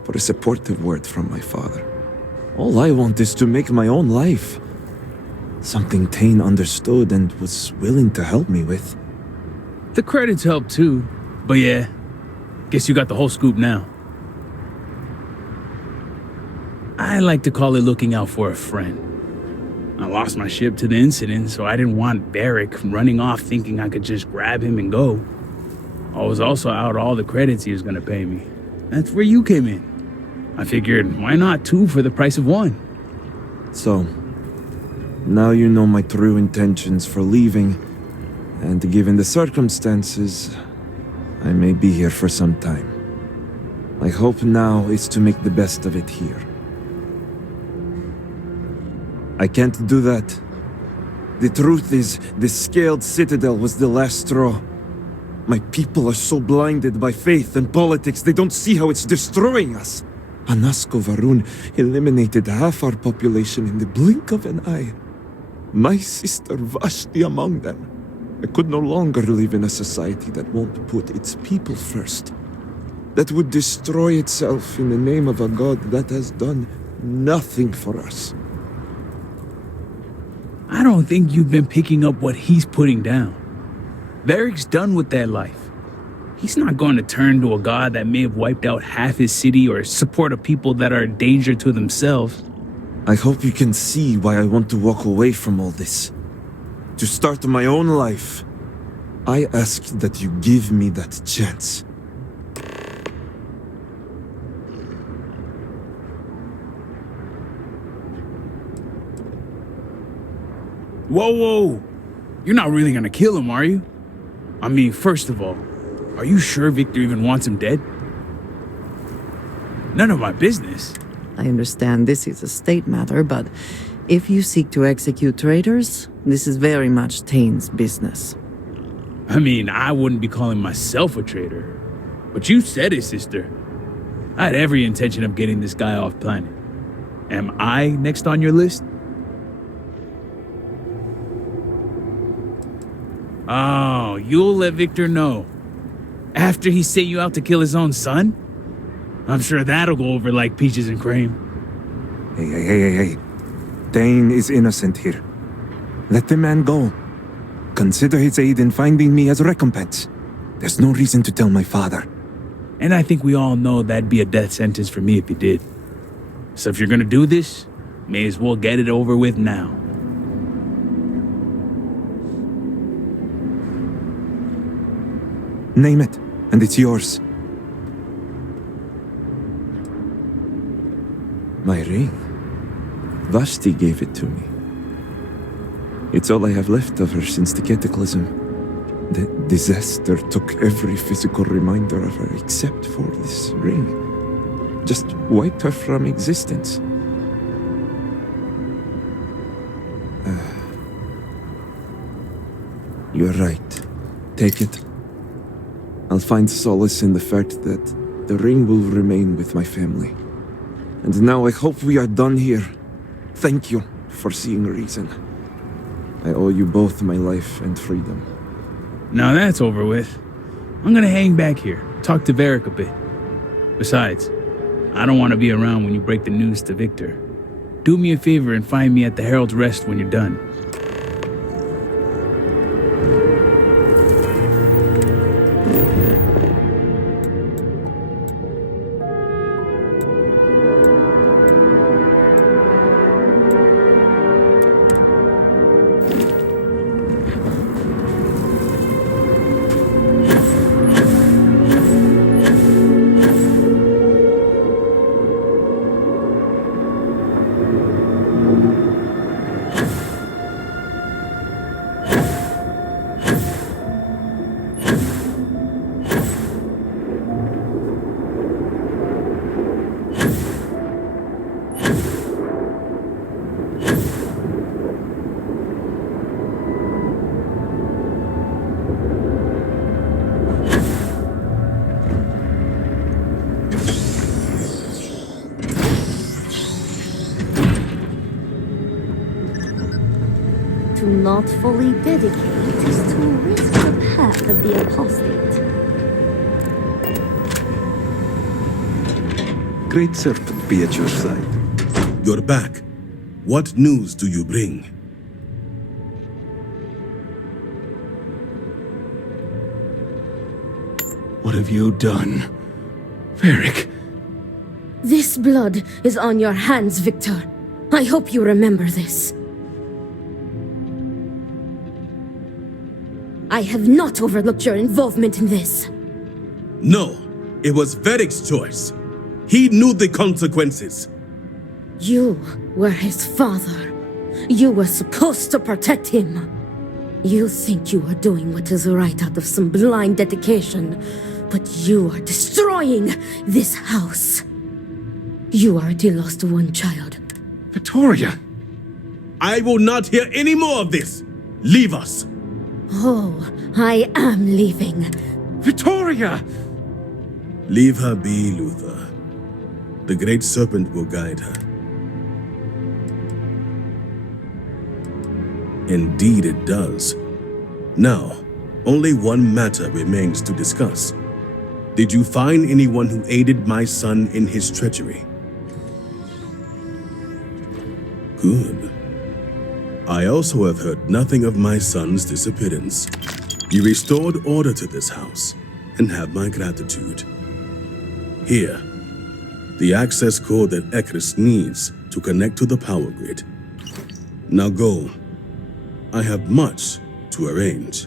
for a supportive word from my father. All I want is to make my own life. Something Tane understood and was willing to help me with. The credits help too, but yeah, guess you got the whole scoop now. I like to call it looking out for a friend. I lost my ship to the incident, so I didn't want Beric running off thinking I could just grab him and go. I was also out all the credits he was gonna pay me. That's where you came in. I figured, why not two for the price of one? So, now you know my true intentions for leaving. And given the circumstances, I may be here for some time. My hope now is to make the best of it here. I can't do that. The truth is, the Scaled Citadel was the last straw. My people are so blinded by faith and politics, they don't see how it's destroying us. Anasko Varun eliminated half our population in the blink of an eye. My sister Vashti among them. I could no longer live in a society that won't put its people first. That would destroy itself in the name of a god that has done nothing for us. I don't think you've been picking up what he's putting down. Varric's done with that life. He's not going to turn to a god that may have wiped out half his city or support a people that are a danger to themselves. I hope you can see why I want to walk away from all this. To start my own life. I ask that you give me that chance. Whoa, whoa! You're not really gonna kill him, are you? I mean, first of all, are you sure Victor even wants him dead? None of my business. I understand this is a state matter, but if you seek to execute traitors, this is very much Tane's business. I mean, I wouldn't be calling myself a traitor. But you said it, sister. I had every intention of getting this guy off planet. Am I next on your list? Oh, you'll let Victor know. After he sent you out to kill his own son? I'm sure that'll go over like peaches and cream. Hey. Tane is innocent here. Let the man go. Consider his aid in finding me as recompense. There's no reason to tell my father. And I think we all know that'd be a death sentence for me if you did. So if you're gonna do this, may as well get it over with now. Name it, and it's yours. My ring. Vashti gave it to me. It's all I have left of her since the cataclysm. The disaster took every physical reminder of her except for this ring. Just wiped her from existence. You're right. Take it. I'll find solace in the fact that the ring will remain with my family. And now I hope we are done here. Thank you for seeing reason. I owe you both my life and freedom. Now that's over with. I'm gonna hang back here, talk to Varric a bit. Besides, I don't want to be around when you break the news to Victor. Do me a favor and find me at the Herald's Rest when you're done. To not fully dedicate is to risk the path of the apostate. Great Serpent be at your side. You're back. What news do you bring? What have you done? Varric. This blood is on your hands, Victor. I hope you remember this. I have not overlooked your involvement in this. No, it was Varric's choice. He knew the consequences. You were his father. You were supposed to protect him. You think you are doing what is right out of some blind dedication, but you are destroying this house. You already lost one child. Victoria! I will not hear any more of this. Leave us. Oh, I am leaving. Vittoria! Leave her be, Luther. The Great Serpent will guide her. Indeed it does. Now, only one matter remains to discuss. Did you find anyone who aided my son in his treachery? Good. I also have heard nothing of my son's disappearance. You restored order to this house, and have my gratitude. Here, the access code that Ekris needs to connect to the power grid. Now go. I have much to arrange.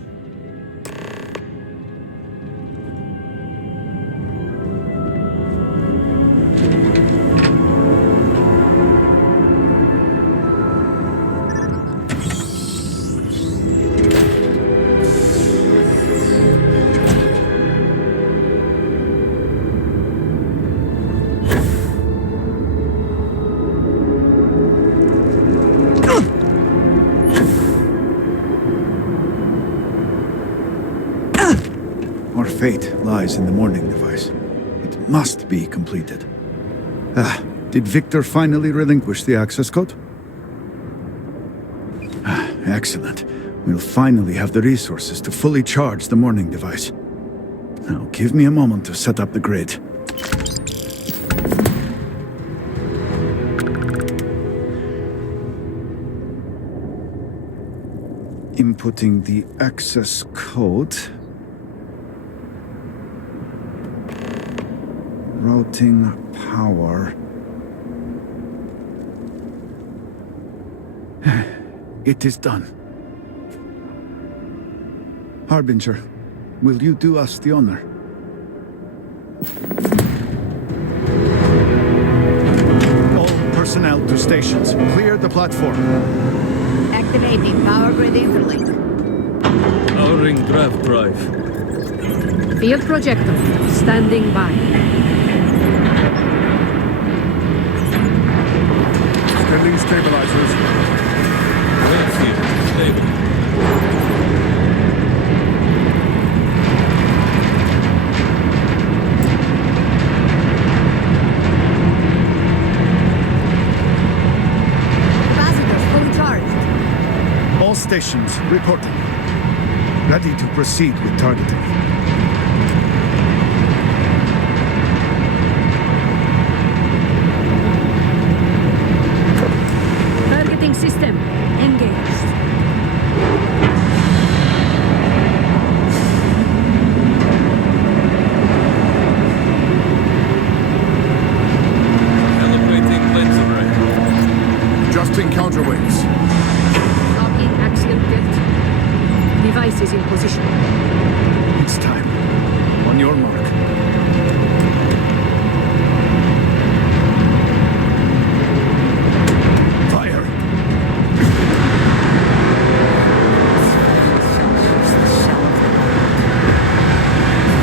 Our fate lies in the morning device. It must be completed. Did Victor finally relinquish the access code? Excellent. We'll finally have the resources to fully charge the morning device. Now, give me a moment to set up the grid. Inputting the access code. Routing power. It is done. Harbinger, will you do us the honor? All personnel to stations. Clear the platform. Activating power grid interlink. Powering draft drive. Field projector. Standing by. Sending stabilizers. Field stable. Capacitors fully charged. All stations reporting. Ready to proceed with targeting. Targeting system engaged. Calibrating lens array. Adjusting counterweights. Locking axial tilt. Device is in position. It's time. On your mark. Fire!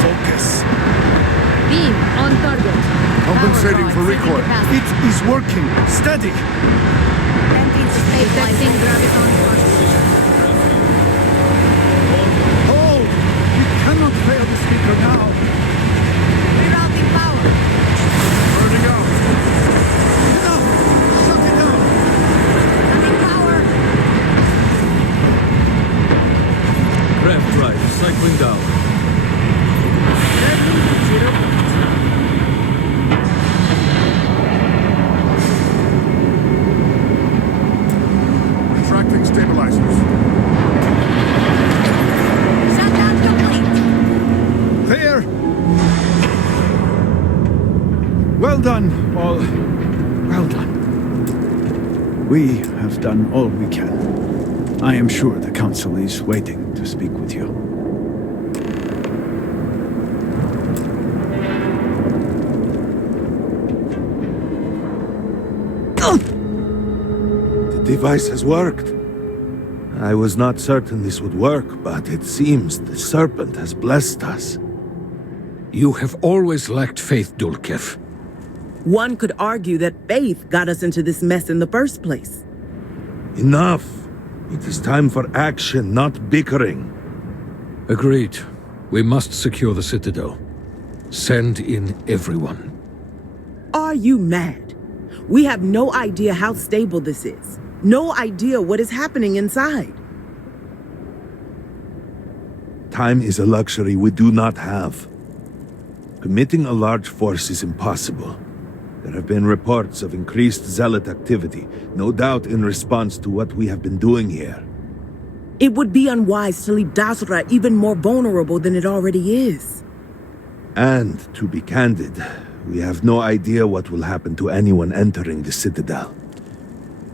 Focus. Beam on target. Compensating for recoil. It is working. Steady. Detecting graviton force. Hold! We cannot fail the speaker now. Rerouting power. Burning out. Enough! Shut it down! Cutting power. Draft drive cycling down. Retracting stabilizers. Shutdown complete. Clear! Well done, all. Well done. We have done all we can. I am sure the Council is waiting to speak with you. The device has worked. I was not certain this would work, but it seems the Serpent has blessed us. You have always lacked faith, Dulkev. One could argue that faith got us into this mess in the first place. Enough! It is time for action, not bickering. Agreed. We must secure the Citadel. Send in everyone. Are you mad? We have no idea how stable this is. No idea what is happening inside. Time is a luxury we do not have. Committing a large force is impossible. There have been reports of increased zealot activity, no doubt in response to what we have been doing here. It would be unwise to leave Dasra even more vulnerable than it already is. And, to be candid, we have no idea what will happen to anyone entering the Citadel.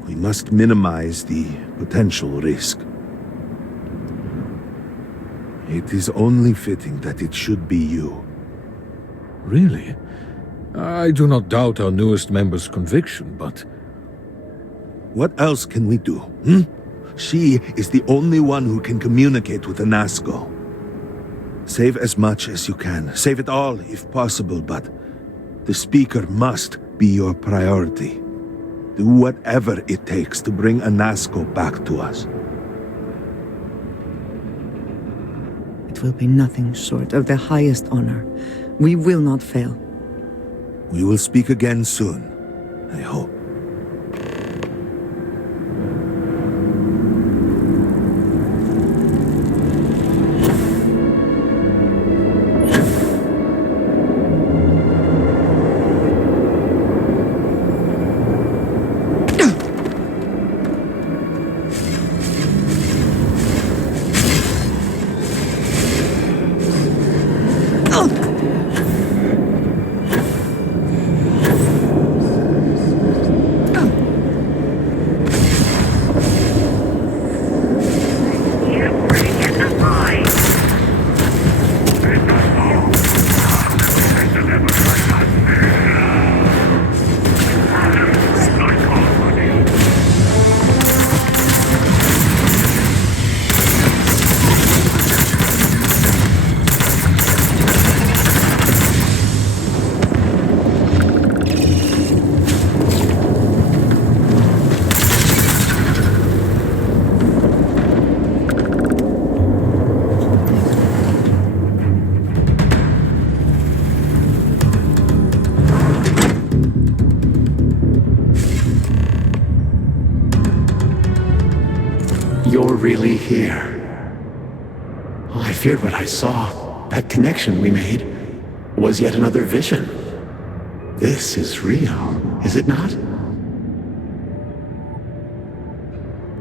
We must minimize the potential risk. It is only fitting that it should be you. Really? I do not doubt our newest member's conviction, but... What else can we do, She is the only one who can communicate with the Nazgul. Save as much as you can. Save it all, if possible, but the Speaker must be your priority. Do whatever it takes to bring a Nazgul back to us. It will be nothing short of the highest honor. We will not fail. We will speak again soon, I hope. You're really here. Oh, I feared what I saw. That connection we made was yet another vision. This is real, is it not?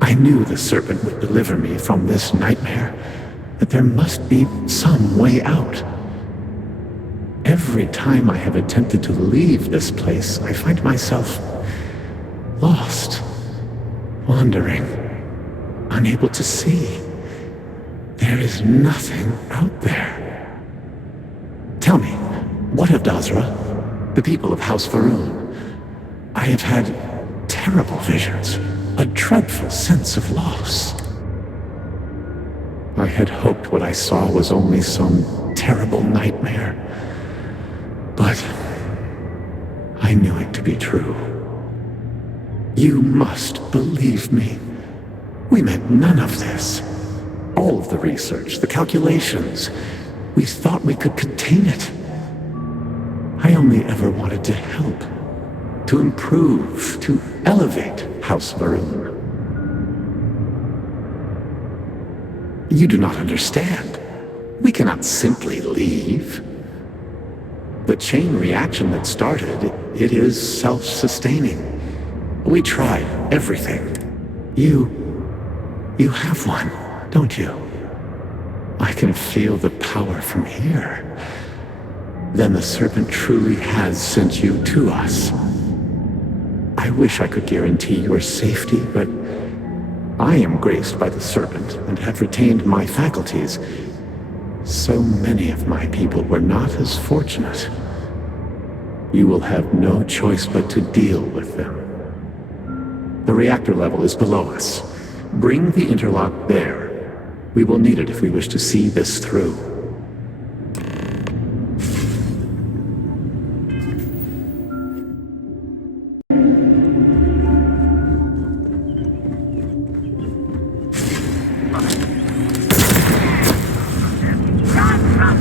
I knew the serpent would deliver me from this nightmare, that there must be some way out. Every time I have attempted to leave this place, I find myself lost, wandering, unable to see. There is nothing out there. Tell me, what of Dasra, the people of House Varun? I have had terrible visions, a dreadful sense of loss. I had hoped what I saw was only some terrible nightmare, but I knew it to be true. You must believe me. We meant none of this. All of the research, the calculations, we thought we could contain it. I only ever wanted to help, to improve, to elevate House Varun. You do not understand. We cannot simply leave. The chain reaction that started, it is self-sustaining. We tried everything. You have one, don't you? I can feel the power from here. Then the serpent truly has sent you to us. I wish I could guarantee your safety, but I am graced by the serpent and have retained my faculties. So many of my people were not as fortunate. You will have no choice but to deal with them. The reactor level is below us. Bring the interlock there. We will need it if we wish to see this through. Run from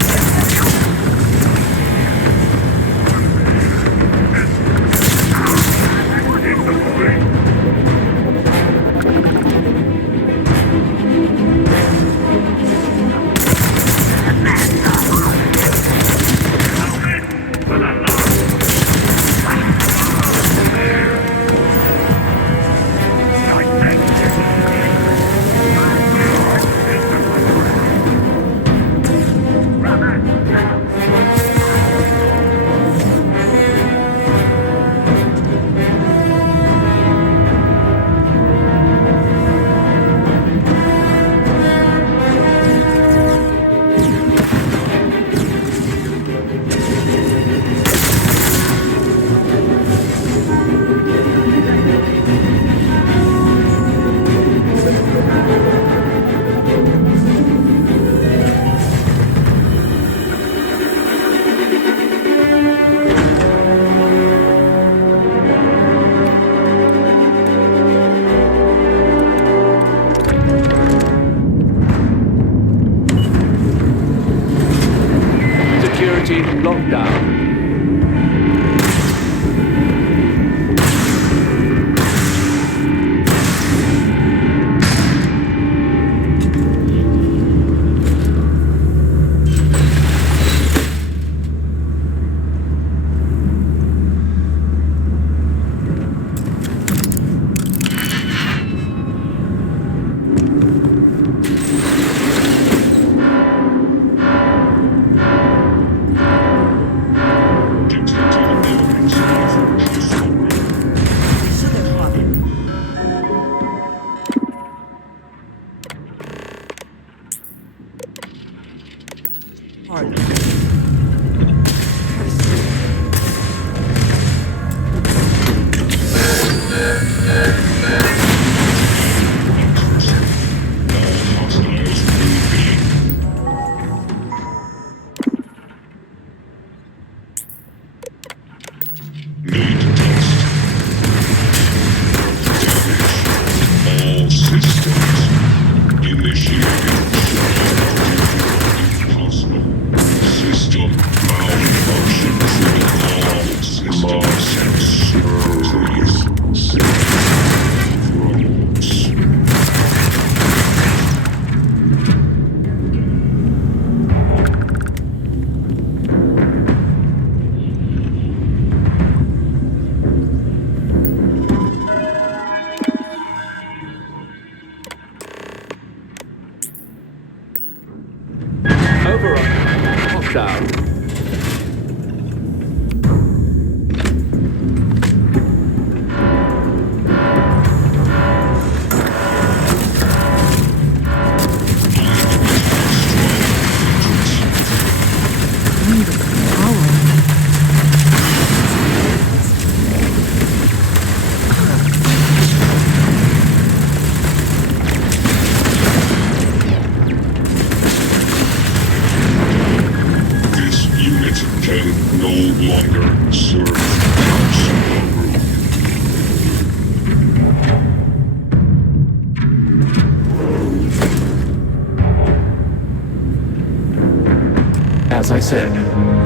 As I said,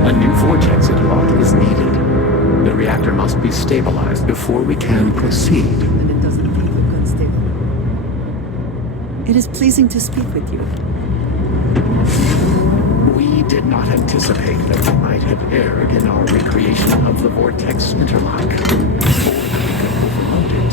a new vortex interlock is needed. The reactor must be stabilized before we can proceed. It doesn't look unstable. It is pleasing to speak with you. We did not anticipate that we might have erred in our recreation of the vortex interlock. Or we could overload it.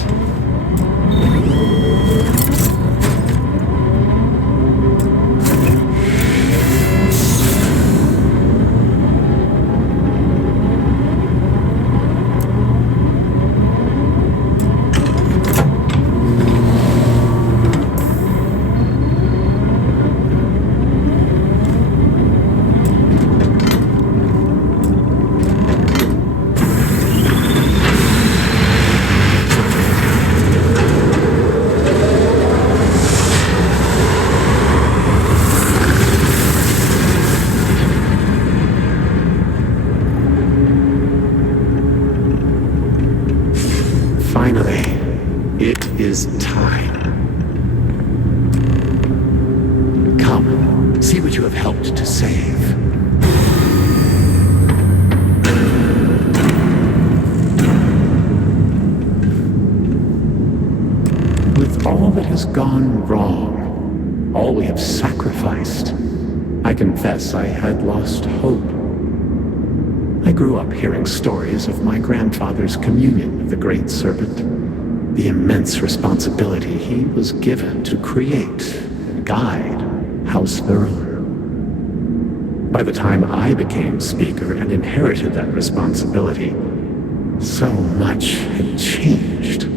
Finally, it is time. Come, see what you have helped to save. With all that has gone wrong, all we have sacrificed, I confess I had lost hope. I grew up hearing stories of my grandfather's communion with the Great Serpent, the immense responsibility he was given to create and guide House Varun. By the time I became Speaker and inherited that responsibility, so much had changed.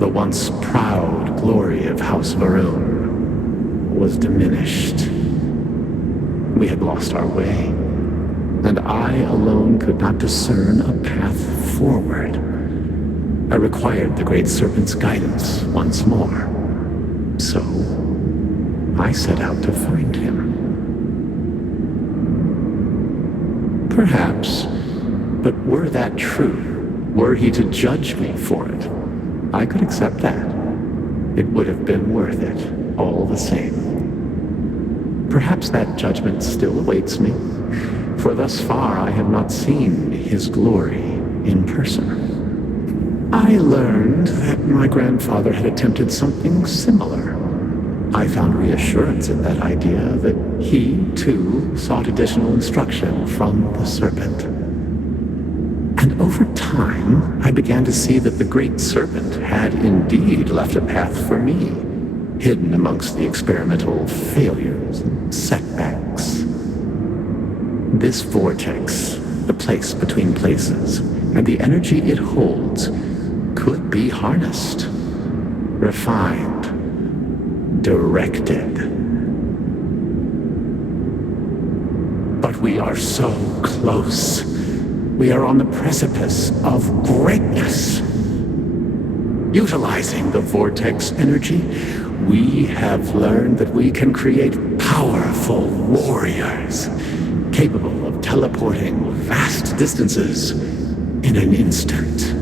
The once proud glory of House Varun was diminished. We had lost our way, and I alone could not discern a path forward. I required the Great Serpent's guidance once more. So, I set out to find him. Perhaps, but were that true, were he to judge me for it, I could accept that. It would have been worth it, all the same. Perhaps that judgment still awaits me, for thus far I have not seen his glory in person. I learned that my grandfather had attempted something similar. I found reassurance in that idea that he, too, sought additional instruction from the Serpent. And over time, I began to see that the Great Serpent had indeed left a path for me, hidden amongst the experimental failures and setbacks. This vortex, the place between places, and the energy it holds could be harnessed, refined, directed. But we are so close. We are on the precipice of greatness. Utilizing the vortex energy, we have learned that we can create powerful warriors, capable of teleporting vast distances in an instant.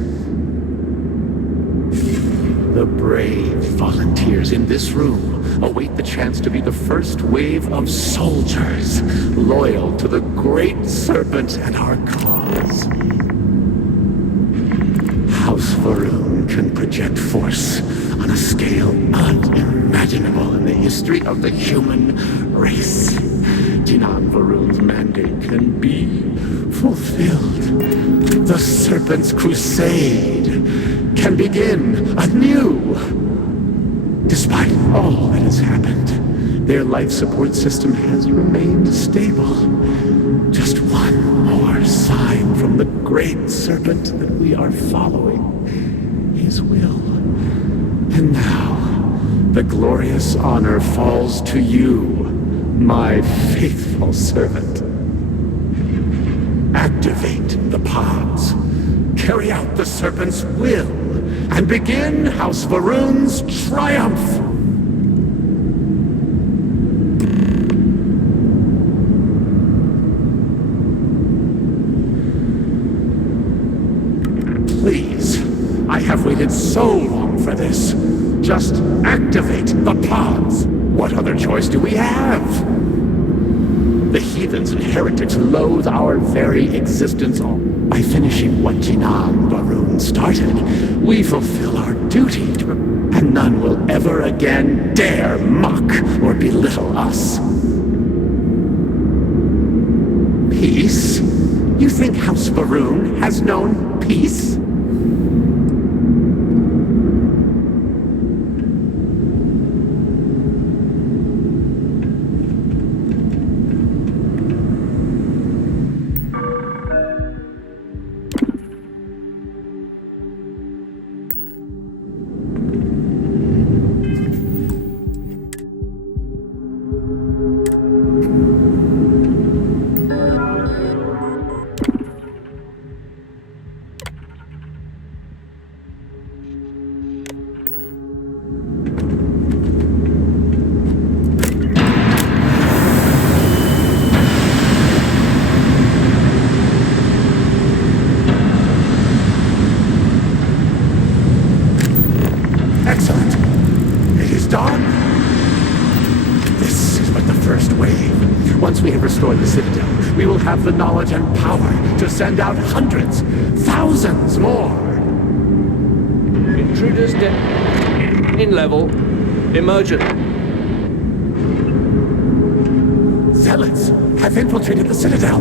The brave volunteers in this room await the chance to be the first wave of soldiers loyal to the Great Serpent and our cause. House Varun can project force on a scale unimaginable in the history of the human race. Jinan Varun's mandate can be fulfilled. The Serpent's crusade can begin anew. Despite all that has happened, their life support system has remained stable. Just one more sign from the Great Serpent that we are following his will. And now, the glorious honor falls to you, my faithful servant. Activate the pods. Carry out the Serpent's will, and begin House Varun's triumph! Please. I have waited so long for this. Just activate the pods. What other choice do we have? The heathens and heretics loathe our very existence. By finishing what Jinan Barun started, we fulfill our duty, and none will ever again dare mock or belittle us. Peace? You think House Barun has known peace? Excellent. It is done. This is but the first wave. Once we have restored the Citadel, we will have the knowledge and power to send out hundreds, thousands more. Intruders in level. Emergent. Zealots have infiltrated the Citadel.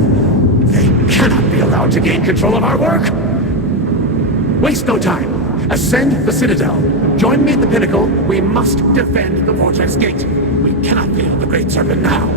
They cannot be allowed to gain control of our work. Waste no time. Ascend the Citadel. Join me at the pinnacle. We must defend the Vortex Gate. We cannot fail the Great Serpent now.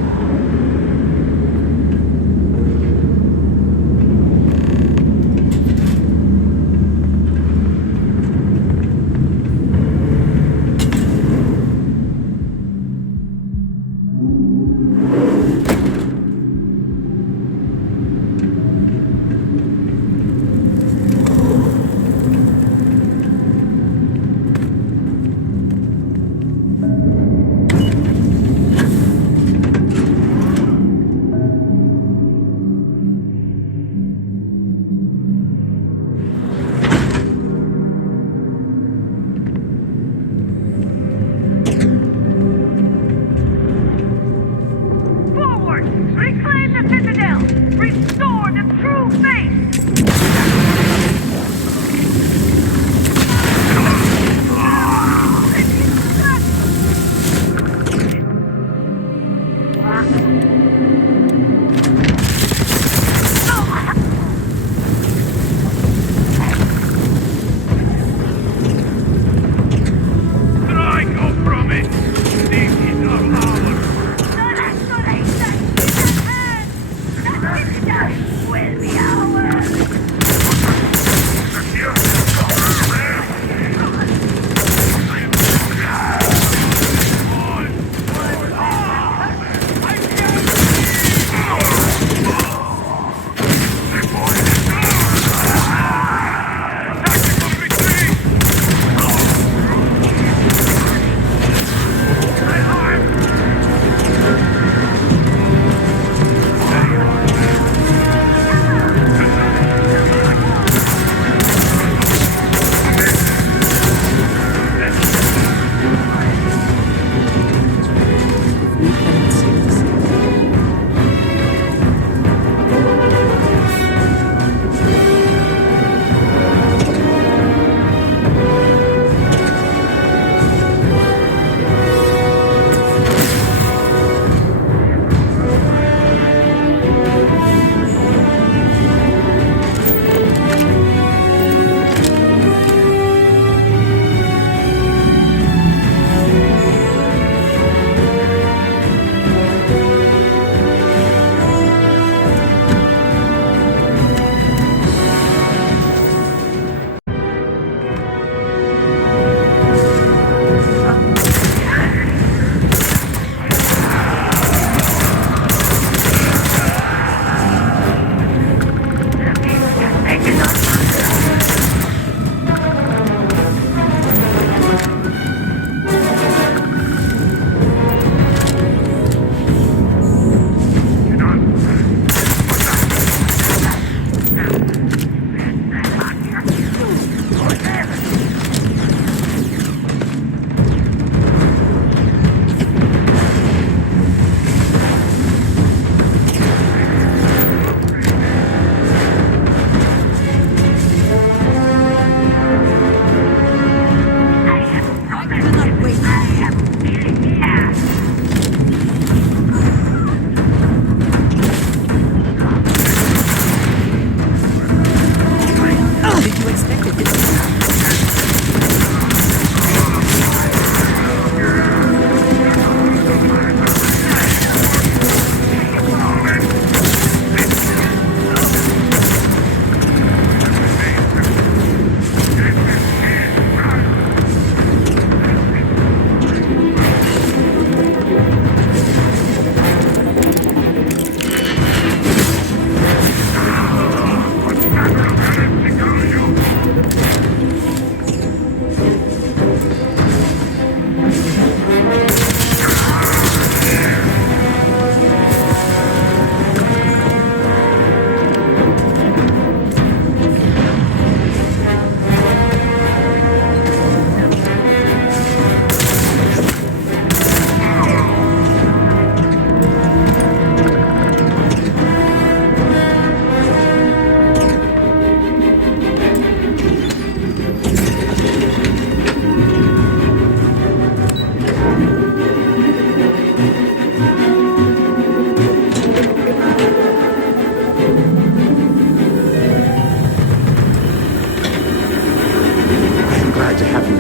expected this.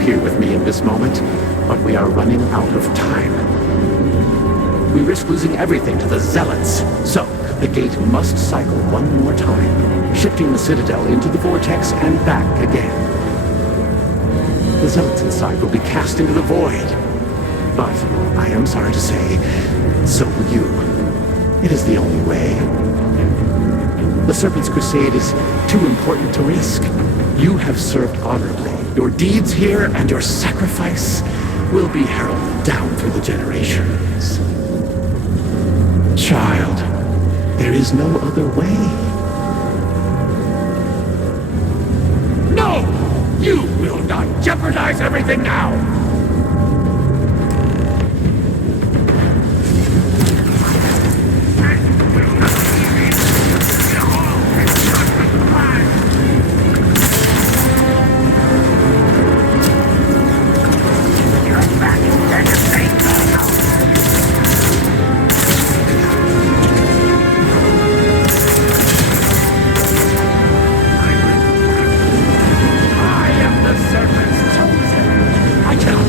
here with me in this moment, but we are running out of time. We risk losing everything to the Zealots, so the gate must cycle one more time, shifting the Citadel into the vortex and back again. The Zealots inside will be cast into the void, but I am sorry to say, so will you. It is the only way. The Serpent's Crusade is too important to risk. You have served honorably. Your deeds here and your sacrifice will be heralded down through the generations. Child, there is no other way. No! You will not jeopardize everything now! I cannot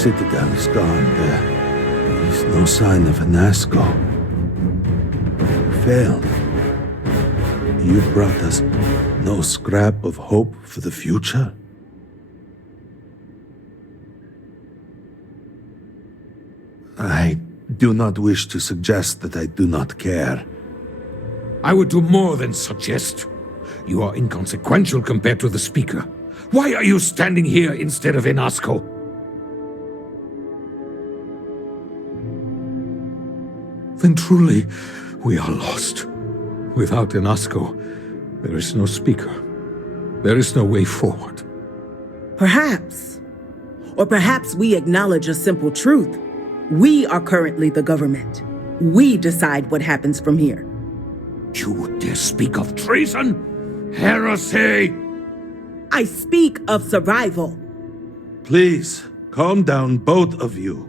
citadel is gone. There is no sign of a Nazgul. You failed. You brought us no scrap of hope for the future? I do not wish to suggest that I do not care. I would do more than suggest. You are inconsequential compared to the speaker. Why are you standing here instead of in Asco? Then truly, we are lost. Without Inasco, there is no speaker. There is no way forward. Perhaps. Or perhaps we acknowledge a simple truth. We are currently the government. We decide what happens from here. You dare speak of treason? Heresy! I speak of survival. Please, calm down, both of you.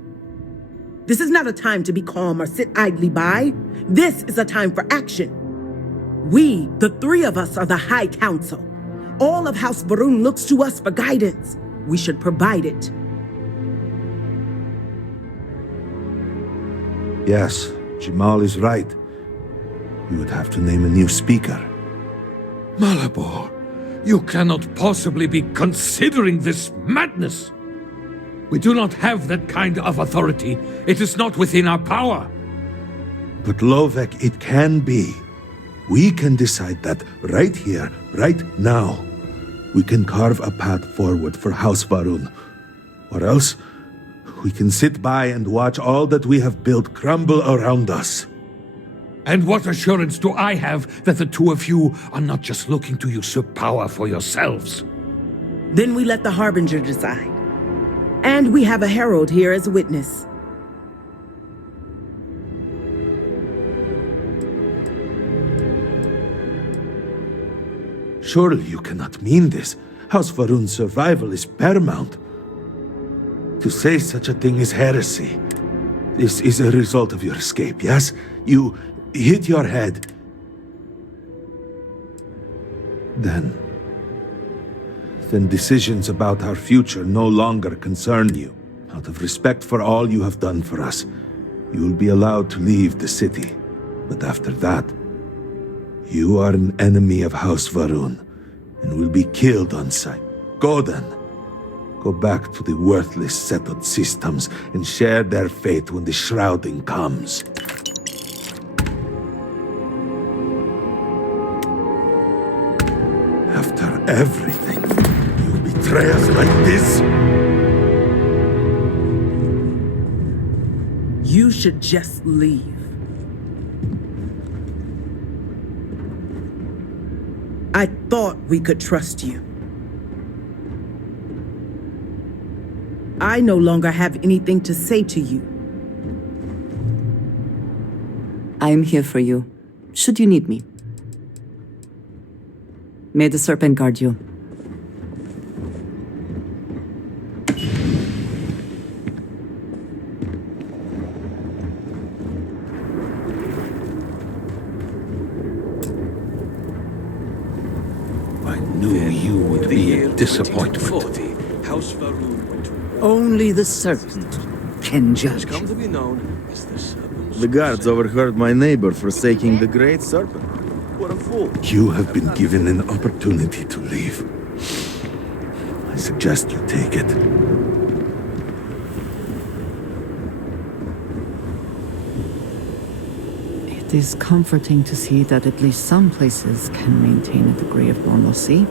This is not a time to be calm or sit idly by. This is a time for action. We, the three of us, are the High Council. All of House Varun looks to us for guidance. We should provide it. Yes, Jamal is right. We would have to name a new speaker. Malabor, you cannot possibly be considering this madness. We do not have that kind of authority. It is not within our power. But Lovek, it can be. We can decide that right here, right now. We can carve a path forward for House Varun. Or else, we can sit by and watch all that we have built crumble around us. And what assurance do I have that the two of you are not just looking to usurp power for yourselves? Then we let the Harbinger decide. And we have a herald here as a witness. Surely you cannot mean this. House Varun's survival is paramount. To say such a thing is heresy. This is a result of your escape, yes? You hit your head. Then decisions about our future no longer concern you. Out of respect for all you have done for us, you will be allowed to leave the city. But after that, you are an enemy of House Varun, and will be killed on sight. Go then. Go back to the worthless settled systems and share their fate when the shrouding comes. After everything, you betray us like this? You should just leave. I thought we could trust you. I no longer have anything to say to you. I'm here for you, should you need me. May the serpent guard you. I knew you would be a disappointment. Only the serpent can judge. The guards overheard my neighbor forsaking the great serpent. What a fool. You have been given an opportunity to leave. I suggest you take it. It is comforting to see that at least some places can maintain a degree of normalcy.